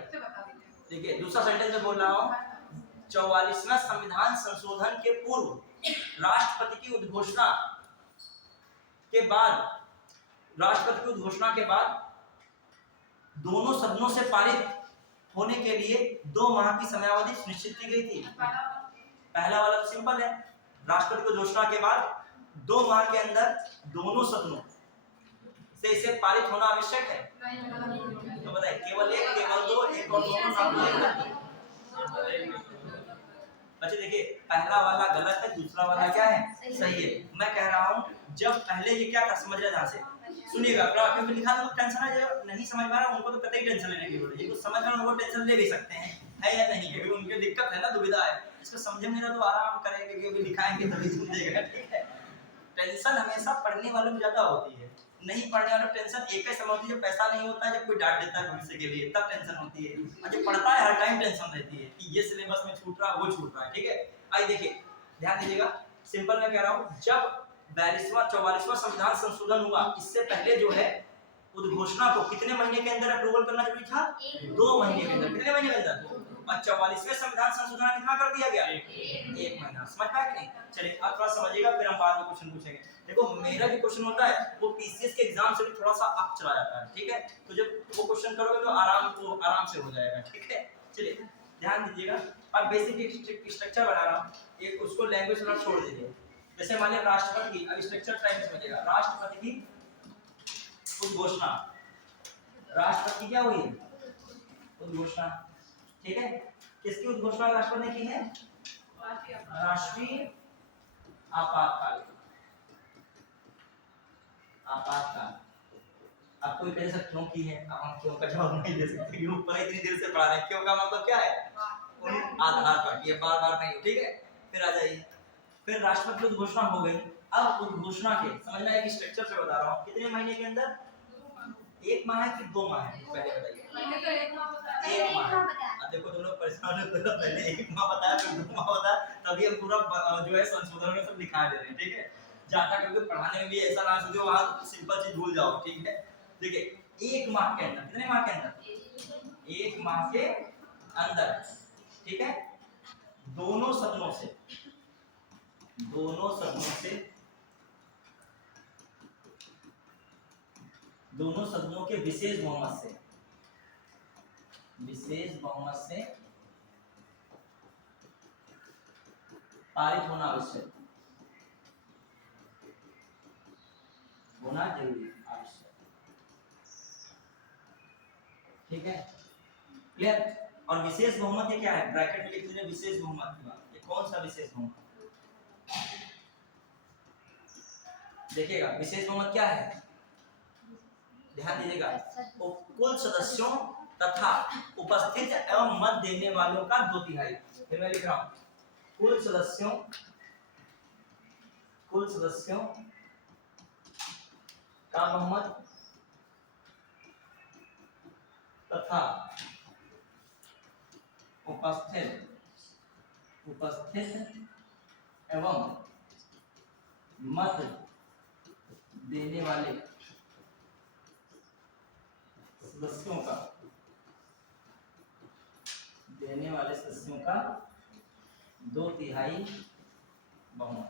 देखिए दूसरा सेंटेंस में बोल रहा हूं, 44वां संविधान संशोधन के पूर्व राष्ट्रपति की उद्घोषणा के बाद दोनों सदनों से पारित होने के लिए 2 माह की समयावधि सुनिश्चित की गई थी। पहला वाला तो सिंपल है, राष्ट्रपति की घोषणा के बाद 2 माह के अंदर दोनों सदनों से इसे पारित होना आवश्यक है। तो बताइए, केवल एक, केवल 2, एक और दोनों, बच्चे देखिए पहला वाला गलत है, दूसरा वाला क्या है, सही है। मैं कह रहा हूं जब पहले ये क्या था, समझ रहे ध्यान से सुनिएगा, क्योंकि लिखा तो टेंशन है, जो नहीं समझ पा रहा उनको तो कतई टेंशन लेने की जरूरत है, जो समझ रहे हैं उनको टेंशन ले भी सकते हैं, है या नहीं, क्योंकि उनके दिक्कत है ना, दुविधा है, इसको समझेंगे ना तो आराम करेंगे, क्योंकि लिखाएंगे तभी समझेगा, ठीक है। टेंशन हमेशा पढ़ने वालों में ज्यादा होती है, नहीं पढ़ने वालों को टेंशन एक ही समय होती है, जब पैसा नहीं होता है, जब कोई डांट देता है भविष्य के लिए, तब टेंशन होती है, और जो पढ़ता है हर टाइम टेंशन रहती है कि ये सिलेबस में छूट रहा है, वो छूट रहा है, ठीक है। आइए देखिए, ध्यान दीजिएगा, सिंपल मैं कह रहा हूं, जब 44वां संविधान संशोधन हुआ, इससे पहले जो है उद्घोषणा को कितने महीने के अंदर अप्रूवल करना जरूरी था, 2 महीने के अंदर, कितने महीने के अंदर, और 44वें संविधान संशोधन कितना कर दिया गया, 1 महीना, समझ पाए कि नहीं। चलिए अब थोड़ा समझिएगा, फिर हम बाद में क्वेश्चन पूछेंगे। देखो मेरा जो क्वेश्चन होता है वो पीसीएस के एग्जाम से भी थोड़ा सा अप चला जाता है, ठीक है, तो जब वो क्वेश्चन करोगे तो आराम से हो जाएगा, ठीक है। चलिए ध्यान दीजिएगा, अब बेसिक स्ट्रक्चर बना रहा हूं, एक उसको लैंग्वेज थोड़ा छोड़ दीजिए, जैसे मान लिया राष्ट्रपति की, अब स्ट्रक्चर टाइम समझिएगा, राष्ट्रपति की उद्घोषणा, राष्ट्रपति क्या हुई, उद्घोषणा, ठीक है, किसकी उद्घोषणा राष्ट्रपति ने की है, राष्ट्रीय आपातकाल, अब कोई कह सकते क्यों की है, अब हम क्यों का जवाब नहीं दे सकते, क्यों ऊपर इतनी देर से पढ़ा रहे हैं, क्यों का मतलब क्या है, उन आधार पर, ये बार नहीं, ठीक है। फिर आ जाइए, फिर राष्ट्रपति की उद्घोषणा हो गई, अब उद्घोषणा के समझना एक स्ट्रक्चर से बता रहा हूं, कितने महीने के अंदर, 1 माह है कि 2 माह है, पहले बताइए, 1 माह। अब देखो तुम लोग परेशान हो, पहले 1 माह बताया, फिर 2 माह बताया, तभी हम पूरा जो है संशोधन में सब दिखा दे रहे हैं, ठीक है, जाता करके पढ़ाने में भी ऐसा ना सोचो वहां सिंपल चीज भूल जाओ, ठीक है। देखिए 1 माह के अंदर, कितने माह के अंदर, 1 माह के अंदर, ठीक है। दोनों सदनों से दोनों सदनों के विशेष बहुमत से पारित होना आवश्यक, होना जरूरी, आवश्यक, ठीक है, क्लियर। और विशेष बहुमत ये क्या है, ब्रैकेट में लिख लीजिए विशेष बहुमत की बात। ये कौन सा विशेष बहुमत, देखिएगा विशेष बहुमत क्या है, ध्यान दीजिएगा, कुल सदस्यों तथा उपस्थित एवं मत देने वालों का 2/3। फिर मैं लिख रहा हूं, कुल सदस्यों का बहुमत तथा उपस्थित एवं मत देने वाले सदस्यों का 2/3 बहुमत,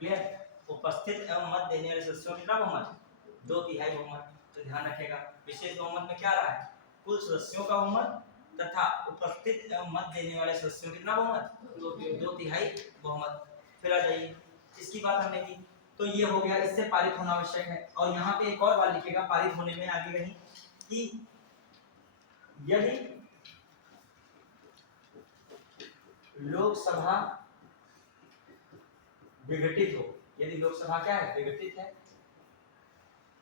क्लियर। उपस्थित एवं मत देने वाले सदस्यों का बहुमत 2/3 बहुमत। तो ध्यान रखिएगा विशेष बहुमत में क्या रहा है, कुल सदस्यों का बहुमत तथा उपस्थित एवं मत देने वाले सदस्यों कितना बहुमत, 2/3 बहुमत। फिर आ जाइए, इसकी बात हमने की, तो ये हो गया, इससे पारित होना आवश्यक है। और यहाँ पे एक और बात लिखिएगा पारित होने में आगे कहीं कि यदि लोकसभा विघटित हो, यदि लोकसभा क्या है,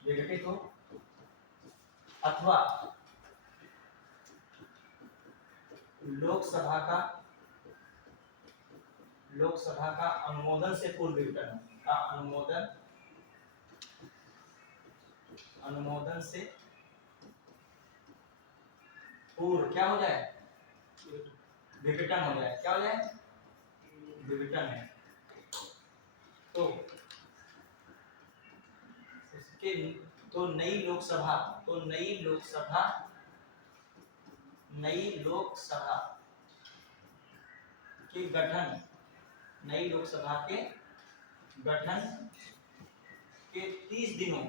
विघटित हो अथवा लोकसभा का अनुमोदन से पूर्व विघटन का अनुमोदन से पूर्व क्या हो जाए, विघटन हो जाए, क्या हो जाए, विघटन है, तो उसके नई लोकसभा के गठन के 30 दिनों,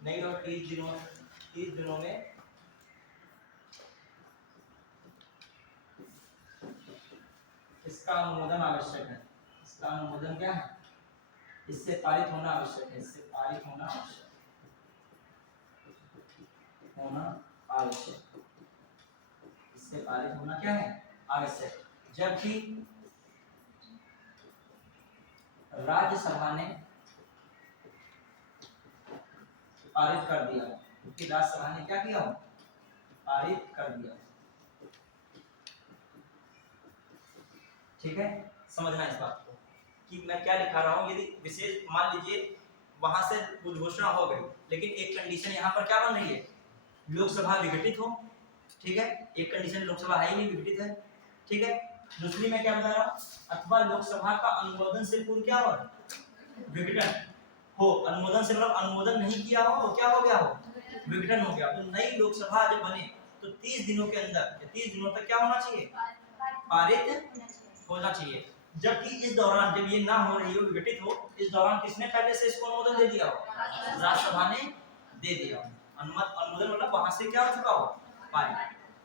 नहीं और 30 दिनों में इसका अनुमोदन आवश्यक है। इसका अनुमोदन क्या है, इससे पारित होना आवश्यक है, इससे पारित होना क्या है, आवश्यक। जबकि राज्यसभा ने पारित कर दिया, क्योंकि राज्यसभा ने क्या किया, पारित कर दिया, ठीक है। समझना इस बात को कि मैं क्या लिखा रहा हूं। यदि विशेष मान लीजिए वहां से उद्घोषणा हो गई, लेकिन एक कंडीशन यहाँ पर क्या बन रही है, लोकसभा विघटित हो, ठीक है, एक कंडीशन लोकसभा है ही नहीं, विघटित है, ठीक है। दूसरी में क्या बता रहा हूँ, अथवा लोकसभा का अनुमोदन से पूर्व क्या हो, विघटन हो, अनुमोदन से मतलब अनुमोदन नहीं किया हो, क्या हो गया हो, विघटन हो गया। तो नई लोकसभा जब बने तो 30 दिनों के अंदर, 30 दिनों तक क्या होना चाहिए, पारित होना चाहिए। जबकि इस दौरान जब ये ना हो रही हो, विघटित हो, इस दौरान किसने पहले से इसको अनुमोदन दे दिया हो, राज्यसभा ने दे दिया। अनुमोदन मतलब वहां से क्या हो चुका हो, पारित,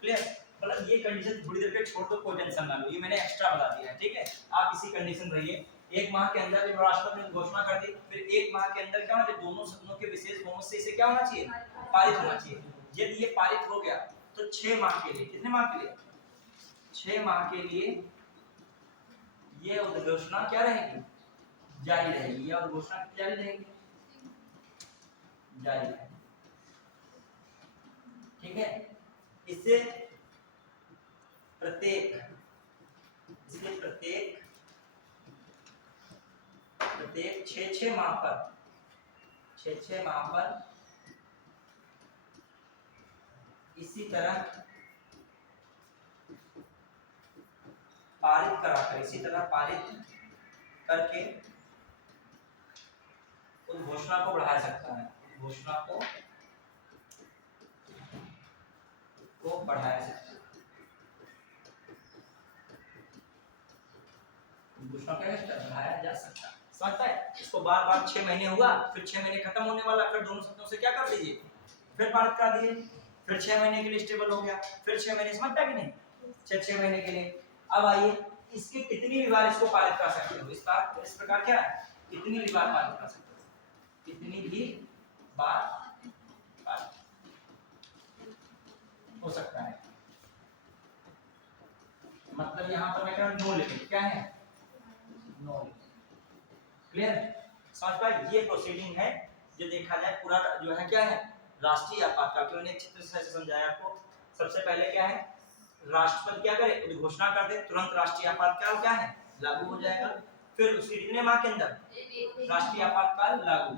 क्लियर। मतलब ये कंडीशन थोड़ी देर के छोड़ दो, कोई टेंशन ना लो, ये मैंने एक्स्ट्रा बता दिया है, ठीक है। आप इसी कंडीशन रहिए, 1 माह के अंदर जब राष्ट्रपति ने घोषणा कर दी, फिर 1 माह के अंदर क्या होना चाहिए, दोनों सदनों के विशेष बहुमत से इसे क्या होना चाहिए, पारित होना चाहिए। यदि ये पारित हो गया तो 6 माह के लिए, कितने माह के लिए, 6 माह के लिए ये उद्घोषणा क्या रहेगी, जारी रहेगी, यह उद्घोषणा जारी रहेगी, ठीक है। इससे प्रत्येक 6 माह पर इसी तरह पारित करके उस घोषणा को बढ़ा सकता है, घोषणा को को बढ़ाया जा सकता है। घोषणा क्या बढ़ाया जा सकता है, समझता है? इसको बार बार 6 महीने हुआ, फिर 6 महीने खत्म होने वाला, फिर दोनों शब्दों से क्या कर दीजिए, फिर पारित कर दिए, फिर 6 महीने के लिए स्टेबल हो गया, फिर 6 महीने, समझता है कि नहीं? 6 महीने के लिए। अब आइए इसके कितनी भी बार इसको पारित कर सकते हो, इस प्रकार क्या है, कितनी भी बार पारित कर सकते हो, कितनी भी बार पारित हो सकता है। मतलब यहाँ पर मैं कह रहा हूँ नो लिमिट, क्या है, नो लिमिट। क्लियर, समझ पाए? ये प्रोसीडिंग है जो देखा जाए पूरा जो है क्या है, राष्ट्रीय आपातकाल। क्यों, मैंने एक चित्र से समझाया आपको। सबसे पहले क्या है, राष्ट्रपति क्या करे, उद्घोषणा कर दे, तुरंत राष्ट्रीय आपातकाल क्या है, लागू हो जाएगा। फिर उसके कितने माह के अंदर राष्ट्रीय आपातकाल लागू,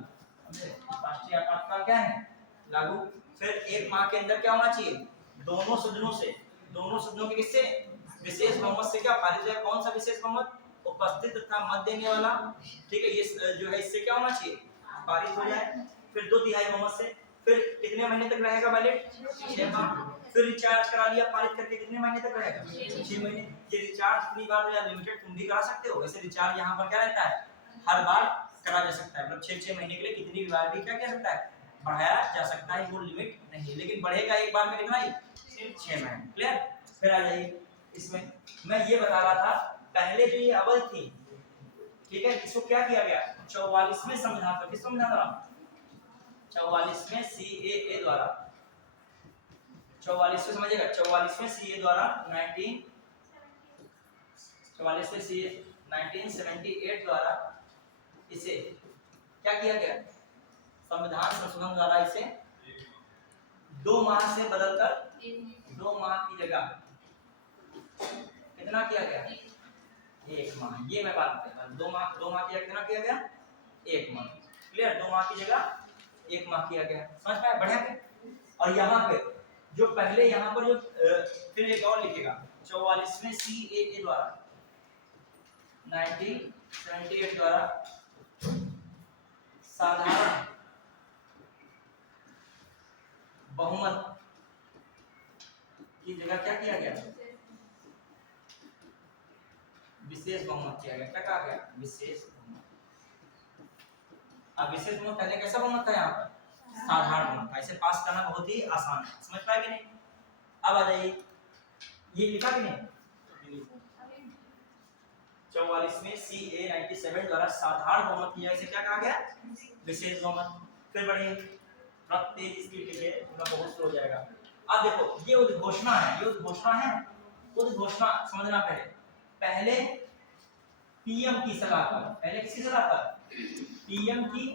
राष्ट्रीय आपातकाल क्या है, लागू। फिर 1 माह के अंदर क्या होना चाहिए, दोनों सदनों से, दोनों सदनों के किससे, विशेष बहुमत से क्या पारित हो। कौन सा विशेष बहुमत, उपस्थित तथा मत देने वाला, ठीक है, ये जो है इससे क्या होना चाहिए, पारित हो जाए। फिर 2/3 बहुमत से। फिर कितने महीने तक रहेगा वैलिड, 6 माह। फिर रिचार्ज करा लिया पारित करके, कितने महीने तक रहेगा, 6 महीने। ये रिचार्ज कितनी बार या लिमिटेड तुम भी करा सकते हो, वैसे रिचार्ज यहाँ पर क्या रहता है, हर बार करा जा सकता है। मतलब 6 महीने के लिए कितनी भी बार भी क्या किया सकता है, बढ़ाया जा सकता है, वो लिमिट नहीं, लेकिन बढ़ेगा एक बार में कितना ही, सिर्फ 6 महीने। क्लियर। फिर आ जाइए इसमें, मैं ये बता रहा था पहले जो ये अवधि थी, ठीक है, इसको क्या किया गया, 44वें संविधान पर, किस संविधान द्वारा, 44वें सीएए द्वारा, 44वें समझिएगा, 44वें सीए द्वारा 44वें सीए 1978 द्वारा इसे क्या किया गया, संविधान संशोधन द्वारा इसे 2 माह से बदलकर 2 माह की जगह कितना किया गया, 1 माह। ये मैं बात कर रहा हूं, 2 माह की जगह कितना किया गया, 1 माह। क्लियर, 2 माह की जगह 1 माह किया गया, समझ पाए, बढ़िया पे। और यहाँ पे जो पहले यहाँ पर जो फिर एक और लिखेगा, 44वें सीएए द्वारा 1978 द्वारा साधारण बहुमत की जगह क्या किया गया, विशेष बहुमत किया गया। क्या कहा गया, विशेष बहुमत। अब विशेष बहुमत पहले कैसा बहुमत था, यहाँ पर साधारण बहुमत था, इसे पास करना बहुत ही आसान है, समझ पाए कि नहीं। अब आ जाइए, ये लिखा कि नहीं, 44वें सीए 97 द्वारा साधारण बहुमत की जगह इसे क्या कहा गया, विशेष बहुमत। फिर बढ़िए, तेज स्पीड लिखे, बहुत स्लो हो जाएगा। अब देखो ये उद्घोषणा है, ये उद्घोषणा है, उद्घोषणा समझना पहले पीएम की सलाह पर, पहले किसकी सलाह पर, पीएम की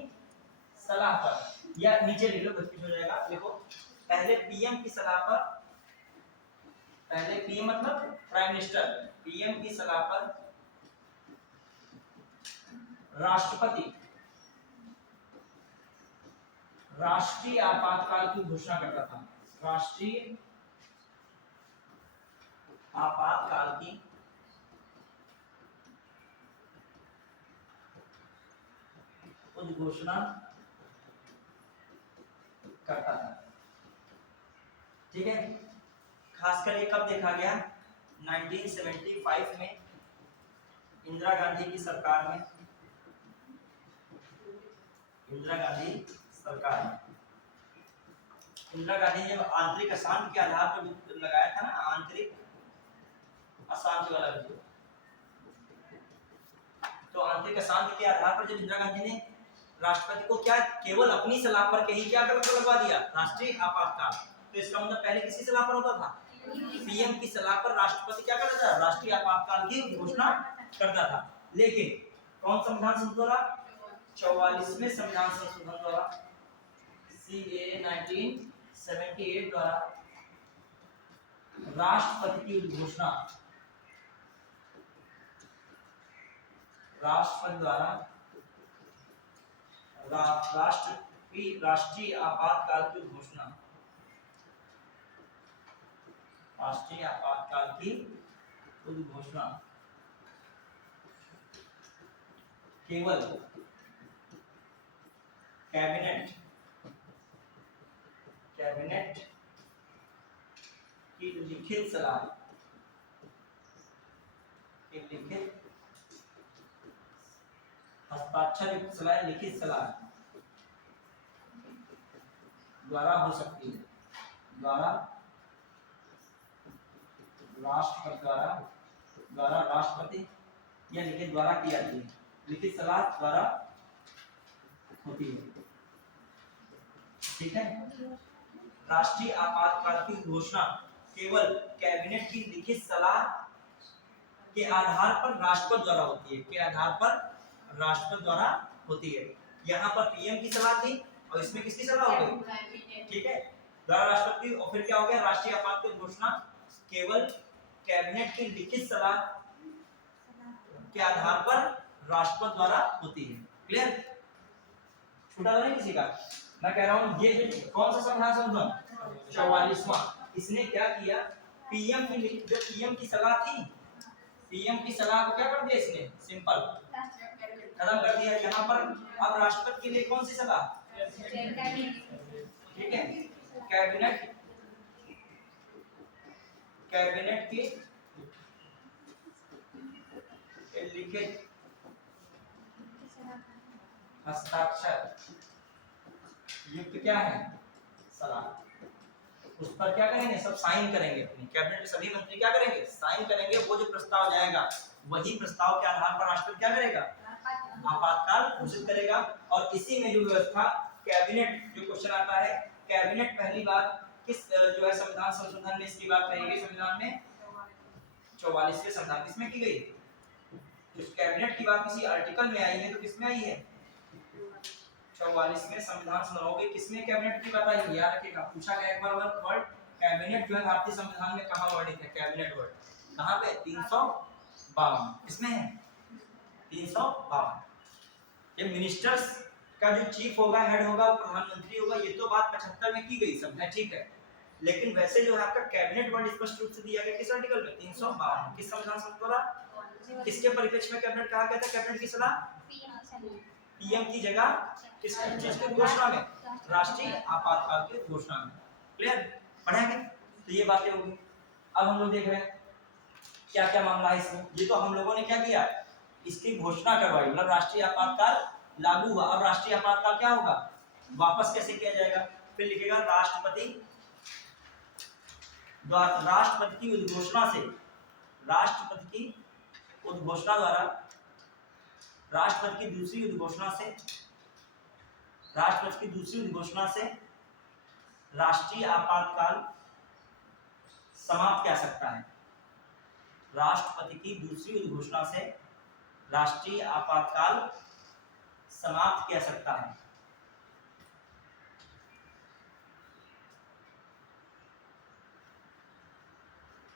सलाह पर, या नीचे लिख लो, हो जाएगा। देखो पहले पीएम की सलाह पर, पहले पीएम मतलब प्राइम मिनिस्टर, पीएम की सलाह पर राष्ट्रपति राष्ट्रीय आपातकाल की घोषणा करता था, राष्ट्रीय आपातकाल की उद्घोषणा करता था, ठीक है। खासकर ये कब देखा गया, 1975 में इंदिरा गांधी की सरकार में, इंदिरा गांधी सरकार में, इंदिरा गांधी जब आंतरिक अशांति के आधार पर लगाया था ना, आंतरिक अशांति वाला वीडियो, तो आंतरिक अशांति के आधार पर जब इंदिरा गांधी ने राष्ट्रपति को क्या केवल अपनी सलाह पर कहीं क्या कर लगवा दिया, राष्ट्रीय आपातकाल। तो इसका मतलब पहले किसी सलाह पर होता था, पीएम की सलाह पर राष्ट्रपति क्या करता था, राष्ट्रीय आपातकाल की घोषणा करता था। लेकिन कौन संविधान संशोधन द्वारा, 44वें संविधान संशोधन द्वारा, सीए 1978 द्वारा राष्ट्रपति की घोषणा, राष्ट्रपति द्वारा राष्ट्रीय आपातकाल की घोषणा, राष्ट्रीय आपातकाल की उद्घोषणा केवल कैबिनेट की लिखित सलाह, की लिखित हस्ताक्षर युक्त सलाह, लिखित सलाह द्वारा हो सकती है, द्वारा राष्ट्रपति या लिखित द्वारा की जाती है, लिखित सलाह द्वारा होती है। ठीक है। राष्ट्रीय आपातकाल की घोषणा केवल कैबिनेट की लिखित सलाह के आधार पर राष्ट्रपति द्वारा होती है, के आधार पर राष्ट्रपति द्वारा होती है। यहाँ पर पीएम की सलाह थी और इसमें किसकी सलाह हो गई? ठीक है, द्वारा राष्ट्रपति, और फिर क्या हो गया? राष्ट्रीय आपातकाल घोषणा केवल कैबिनेट की लिखित सलाह के आधार पर राष्ट्रपति द्वारा होती है। क्लियर? छूटा नहीं किसी का? मैं कह रहा हूँ ये जो कौन सा संविधान संशोधन 44वां, इसने क्या किया? पीएम की सलाह थी, पीएम की सलाह को क्या कर दिया इसने? सिंपल खत्म कर दिया। यहाँ पर अब राष्ट्रपति के लिए कौन सी सलाह? ठीक है, कैबिनेट की लिखित हस्ताक्षर युक्त क्या है? सलाह। उस पर क्या करेंगे? सब साइन करेंगे, अपनी कैबिनेट के सभी मंत्री क्या करेंगे? साइन करेंगे। वो जो प्रस्ताव जाएगा वही प्रस्ताव के आधार पर राष्ट्रपति क्या करेगा? आपातकाल घोषित करेगा। और इसी में जो व्यवस्था कैबिनेट, जो क्वेश्चन आता है, कैबिनेट पहली बार किस जो है संविधान संशोधन में इसकी बात कही गई? संविधान में 44वें संविधान किसमें की गई? इस कैबिनेट की बात किसी आर्टिकल में आई है तो किसमें आई है? 44वें संविधान संशोधन के किसमें कैबिनेट की बात आई है? याद रखिएगा, पूछा गया एक बार वर्ड कैबिनेट जो है भारतीय संविधान में कहां वर्णित है? कैबिनेट वर्ड कहां पे? 352 किसमें है? 352। ये मिनिस्टर्स का जो चीफ होगा, हेड होगा, प्रधानमंत्री होगा, ये तो बात 75 में की गई, सब है ठीक है। लेकिन वैसे जो है आपका कैबिनेट वर्ड स्पष्ट रूप से दिया गया किस आर्टिकल में? 352। किस संविधान संशोधन? किसके परिप्रेक्ष्य में कैबिनेट कहा गया था? कैबिनेट की सलाह पीएम की जगह किस चीज की घोषणा में? राष्ट्रीय आपातकाल की घोषणा में। क्लियर? पढ़ेंगे तो ये बातें होगी। अब हम लोग देख रहे हैं क्या क्या मामला है इसमें। ये तो हम लोगों ने क्या किया? इसकी घोषणा करवाई, मतलब राष्ट्रीय आपातकाल लागू हुआ। अब राष्ट्रीय आपातकाल क्या होगा? वापस कैसे किया जाएगा? फिर लिखेगा राष्ट्रपति की उद्घोषणा से, राष्ट्रपति की उद्घोषणा द्वारा, राष्ट्रपति की दूसरी उद्घोषणा से राष्ट्रीय आपातकाल समाप्त किया सकता है। राष्ट्रपति की दूसरी उद्घोषणा से राष्ट्रीय आपातकाल समाप्त किया सकता है।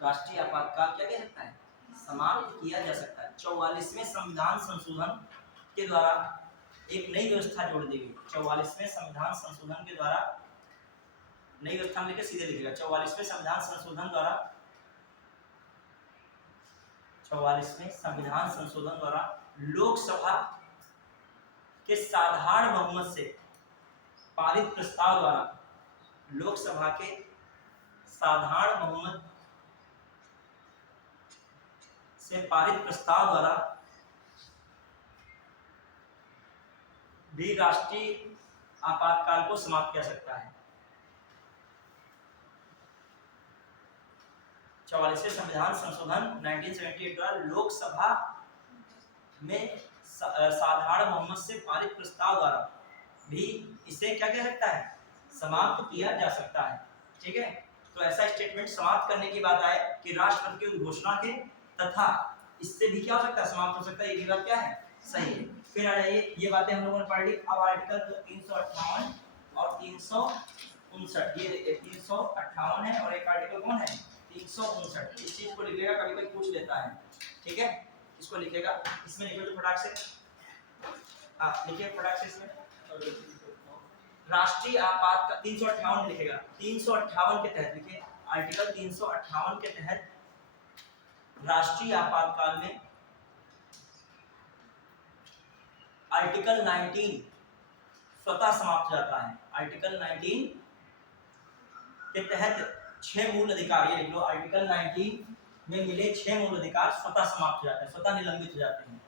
राष्ट्रीय आपातकाल क्या कह सकता है? समाप्त किया जा सकता है। 44वें संविधान संशोधन के द्वारा एक नई व्यवस्था जोड़ दी गई। 44वें संविधान संशोधन के द्वारा नई व्यवस्था में लिखे, सीधे लिखेगा 44वें संविधान संशोधन द्वारा, 44वें संविधान संशोधन द्वारा लोकसभा के साधारण बहुमत से पारित प्रस्ताव द्वारा, लोकसभा के साधारण बहुमत से पारित प्रस्ताव द्वारा भी राष्ट्रीय आपातकाल को समाप्त किया सकता है। 44वें संविधान संशोधन 1978 द्वारा लोकसभा में साधारण बहुमत से पारित प्रस्ताव द्वारा भी इसे क्या कह सकता है? समाप्त किया जा सकता है। ठीक है, तो ऐसा स्टेटमेंट समाप्त करने की बात आए कि राष्ट्रपति की घोषणा के तथा इससे भी क्या हो सकता है? समाप्त हो सकता है। ये भी बात क्या है? सही है। फिर आ जाइए, ये बातें हम लोगों ने पढ़ ली। अब आर्टिकल 358 और 359, ये देखिए 358 है और एक आर्टिकल कौन है? 359। इस चीज को लिखेगा, कभी कोई पूछ लेता है। ठीक है, इसको लिखेगा, इसमें लिखो तो फटाक से, हाँ लिखिए फटाक से। इसमें राष्ट्रीय आपातकाल 358 लिखेगा। 358 के तहत लिखिए, आर्टिकल 358 के तहत राष्ट्रीय आपातकाल में आर्टिकल 19 स्वतः समाप्त हो जाता है। आर्टिकल 19 के तहत 6 मूल अधिकार, ये लिख लो, आर्टिकल 19 में मिले 6 मूल अधिकार स्वतः समाप्त हो जाते हैं, स्वतः निलंबित हो जाते हैं।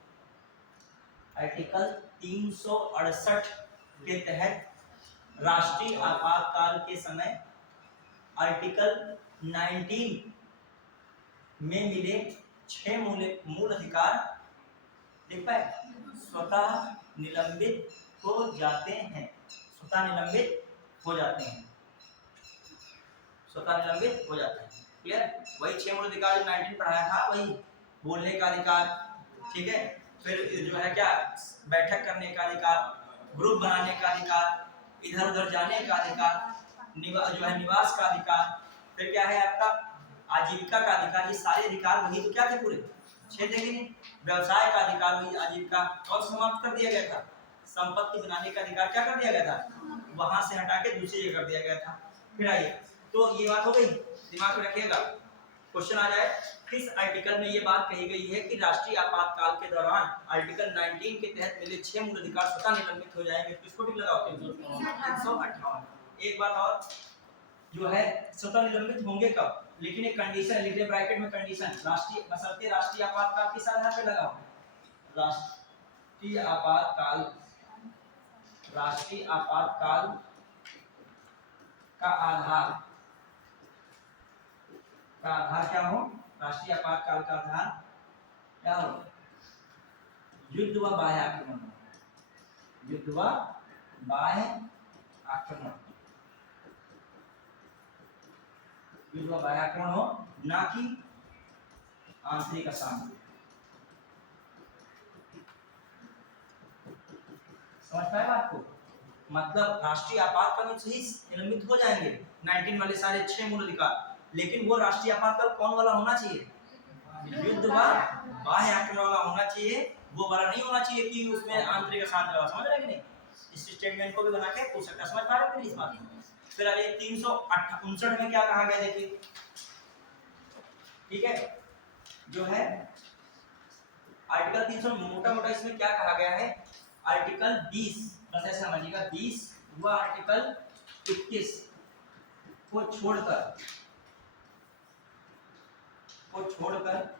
आर्टिकल 368 के तहत राष्ट्रीय आपातकाल के समय आर्टिकल 19 में मिले 6 मूल अधिकार देख पाए स्वतः निलंबित हो जाते हैं, स्वतः निलंबित हो जाते हैं, स्वतः निलंबित हो जाते हैं। क्लियर? वही 6 मूल अधिकार जो 19 पढ़ाया था, वही बोलने का अधिकार, ठीक है, फिर जो है क्या, बैठक करने का अधिकार, ग्रुप बनाने का अधिकार, इधर उधर जाने का अधिकार, जो है निवास का अधिकार, फिर क्या है आपका आजीविका का अधिकार। ये सारे अधिकार वही तो क्या थे, पूरे 6 थे कि नहीं। व्यवसाय का अधिकार वही आजीविका, और समाप्त कर दिया गया था। संपत्ति बनाने का अधिकार क्या कर दिया गया था, वहां से हटा के दूसरी जगह कर दिया गया था। फिर आइए, तो ये बात हो गई, दिमाग में रखिएगा, क्वेश्चन आ जाए किस आर्टिकल में ये बात कही गई है कि राष्ट्रीय आपातकाल के दौरान आर्टिकल 19 के तहत मिले 6 मूल अधिकार स्वतः निलंबित हो जाएंगे। किसको टिक लगाओ, 358। एक बात और, जो है स्वतः निलंबित होंगे कब, लेकिन एक कंडीशन लिख ले ब्रैकेट में, कंडीशन राष्ट्रीय बशर्ते राष्ट्रीय आपातकाल किस आधार पे लगाओ, राष्ट्रीय आपातकाल, राष्ट्रीय आपातकाल का आधार क्या हो, राष्ट्रीय आपातकाल का आधार क्या हो, युद्ध व बाह्य आक्रमण, युद्ध व बाह्य आक्रमण, युद्ध व बाह्य आक्रमण हो, ना कि आंतरिक अशांति। समझ पाए बात को? मतलब राष्ट्रीय आपातकाल से ही निलंबित हो जाएंगे 19 वाले सारे 6 मूल अधिकार, लेकिन वो राष्ट्रीय आपातकाल कौन वाला होना चाहिए, युद्ध व बाह्य आक्रमण वाला होना चाहिए, वो वाला नहीं होना चाहिए कि उसमें आंतरिक अशांति वाला। समझ रहे कि नहीं? इस स्टेटमेंट को भी बना के पूछ सकता है। समझ पा रहे हो इस बात को? फिर अगले 359 में क्या कहा गया देखिए, ठीक है, जो है आर्टिकल 300 मोटा मोटा इसमें क्या कहा गया है, आर्टिकल 20, बस ऐसा समझिएगा, 20 व आर्टिकल 21 को छोड़कर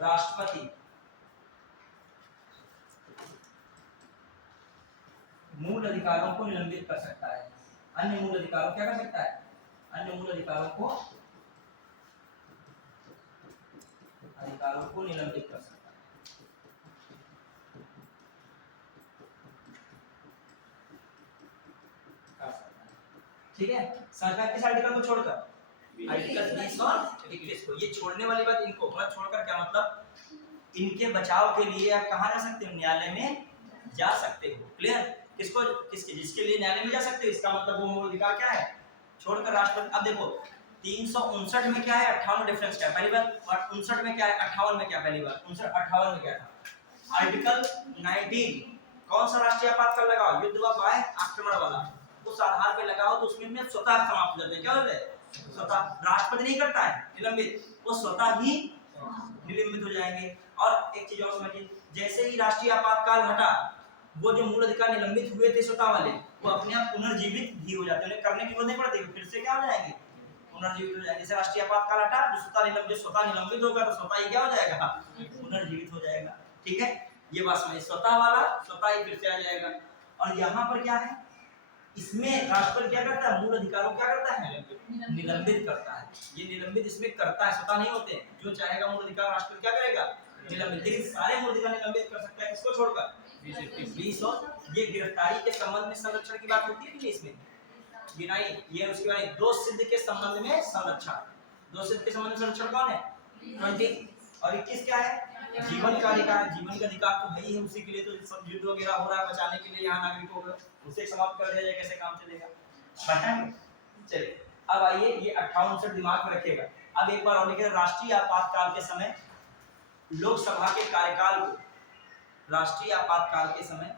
राष्ट्रपति मूल अधिकारों को निलंबित कर सकता है। अन्य मूल अधिकारों क्या कर सकता है, अन्य मूल अधिकारों को निलंबित कर सकता है। ठीक है, सरकार किस आर्टिकल को छोड़कर, आर्टिकल 20 और 21 को। ये छोड़ने वाली बात, इनको मतलब छोड़कर क्या मतलब, इनके बचाव के लिए आप कहाँ जा सकते हो, न्यायालय में जा सकते हो। क्लियर? किसको, जिसके लिए न्यायालय में जा सकते हो, इसका मतलब वो मूल अधिकार क्या है, छोड़कर राष्ट्रपति। अब देखो 359 में क्या है, 58 डिफरेंस क्या है, पहली बात, और 59 में क्या है, 58 में क्या, पहली बात 58 में क्या था, आर्टिकल 19 कौन सा राष्ट्रीय आपातकाल लगाओ, युद्ध व बाह्य आक्रमण वाला, उस आधार पे लगाओ तो उसमें स्वतः समाप्त हो जाते हैं। क्या होता है, स्वतः, राष्ट्रपति नहीं करता है निलंबित, वो स्वतः ही निलंबित हो जाएंगे। और एक चीज और समझिए, जैसे ही राष्ट्रीय आपातकाल हटा, वो जो मूल अधिकार निलंबित हुए थे स्वतः वाले, वो अपने आप पुनर्जीवित भी हो जाते हैं, उन्हें करने की जरूरत नहीं पड़ती, फिर से क्या हो जाएंगे, पुनर्जीवित हो जाएंगे। जैसे राष्ट्रीय आपातकाल हटा, जो स्वतः निलंबित होगा तो स्वतः ही क्या हो जाएगा, पुनर्जीवित हो जाएगा। ठीक है, ये बात समझिए, स्वतः वाला स्वतः ही फिर से आ जाएगा। और यहाँ पर क्या है, इसमें राष्ट्रपति क्या करता है, मूल अधिकारों क्या करता है, निलंबित करता है। ये निलंबित इसमें करता है, स्वतः नहीं होते, जो चाहेगा मूल अधिकार राष्ट्रपति क्या करेगा, निलंबित। लेकिन सारे मूल अधिकार निलंबित कर सकता है, किसको छोड़कर, 20 और ये गिरफ्तारी के संबंध में संरक्षण की बात होती है कि इसमें बिनाई, ये उसके बाद दो सिद्ध के संबंध में संरक्षण, दो सिद्ध के संबंध में संरक्षण कौन है, 20 और 21 क्या है, जीवन का अधिकार। जीवन का अधिकार तो है ही है, उसी के लिए तो सब युद्ध वगैरह हो रहा है, बचाने के लिए यहाँ नागरिकों को, उसे समाप्त कर दिया जाए, कैसे काम चलेगा, बताएंगे। चलिए अब आइए, ये 58 दिमाग में रखिएगा। अब एक बार और लिखिए, राष्ट्रीय आपातकाल के समय लोकसभा के कार्यकाल को, राष्ट्रीय आपातकाल के समय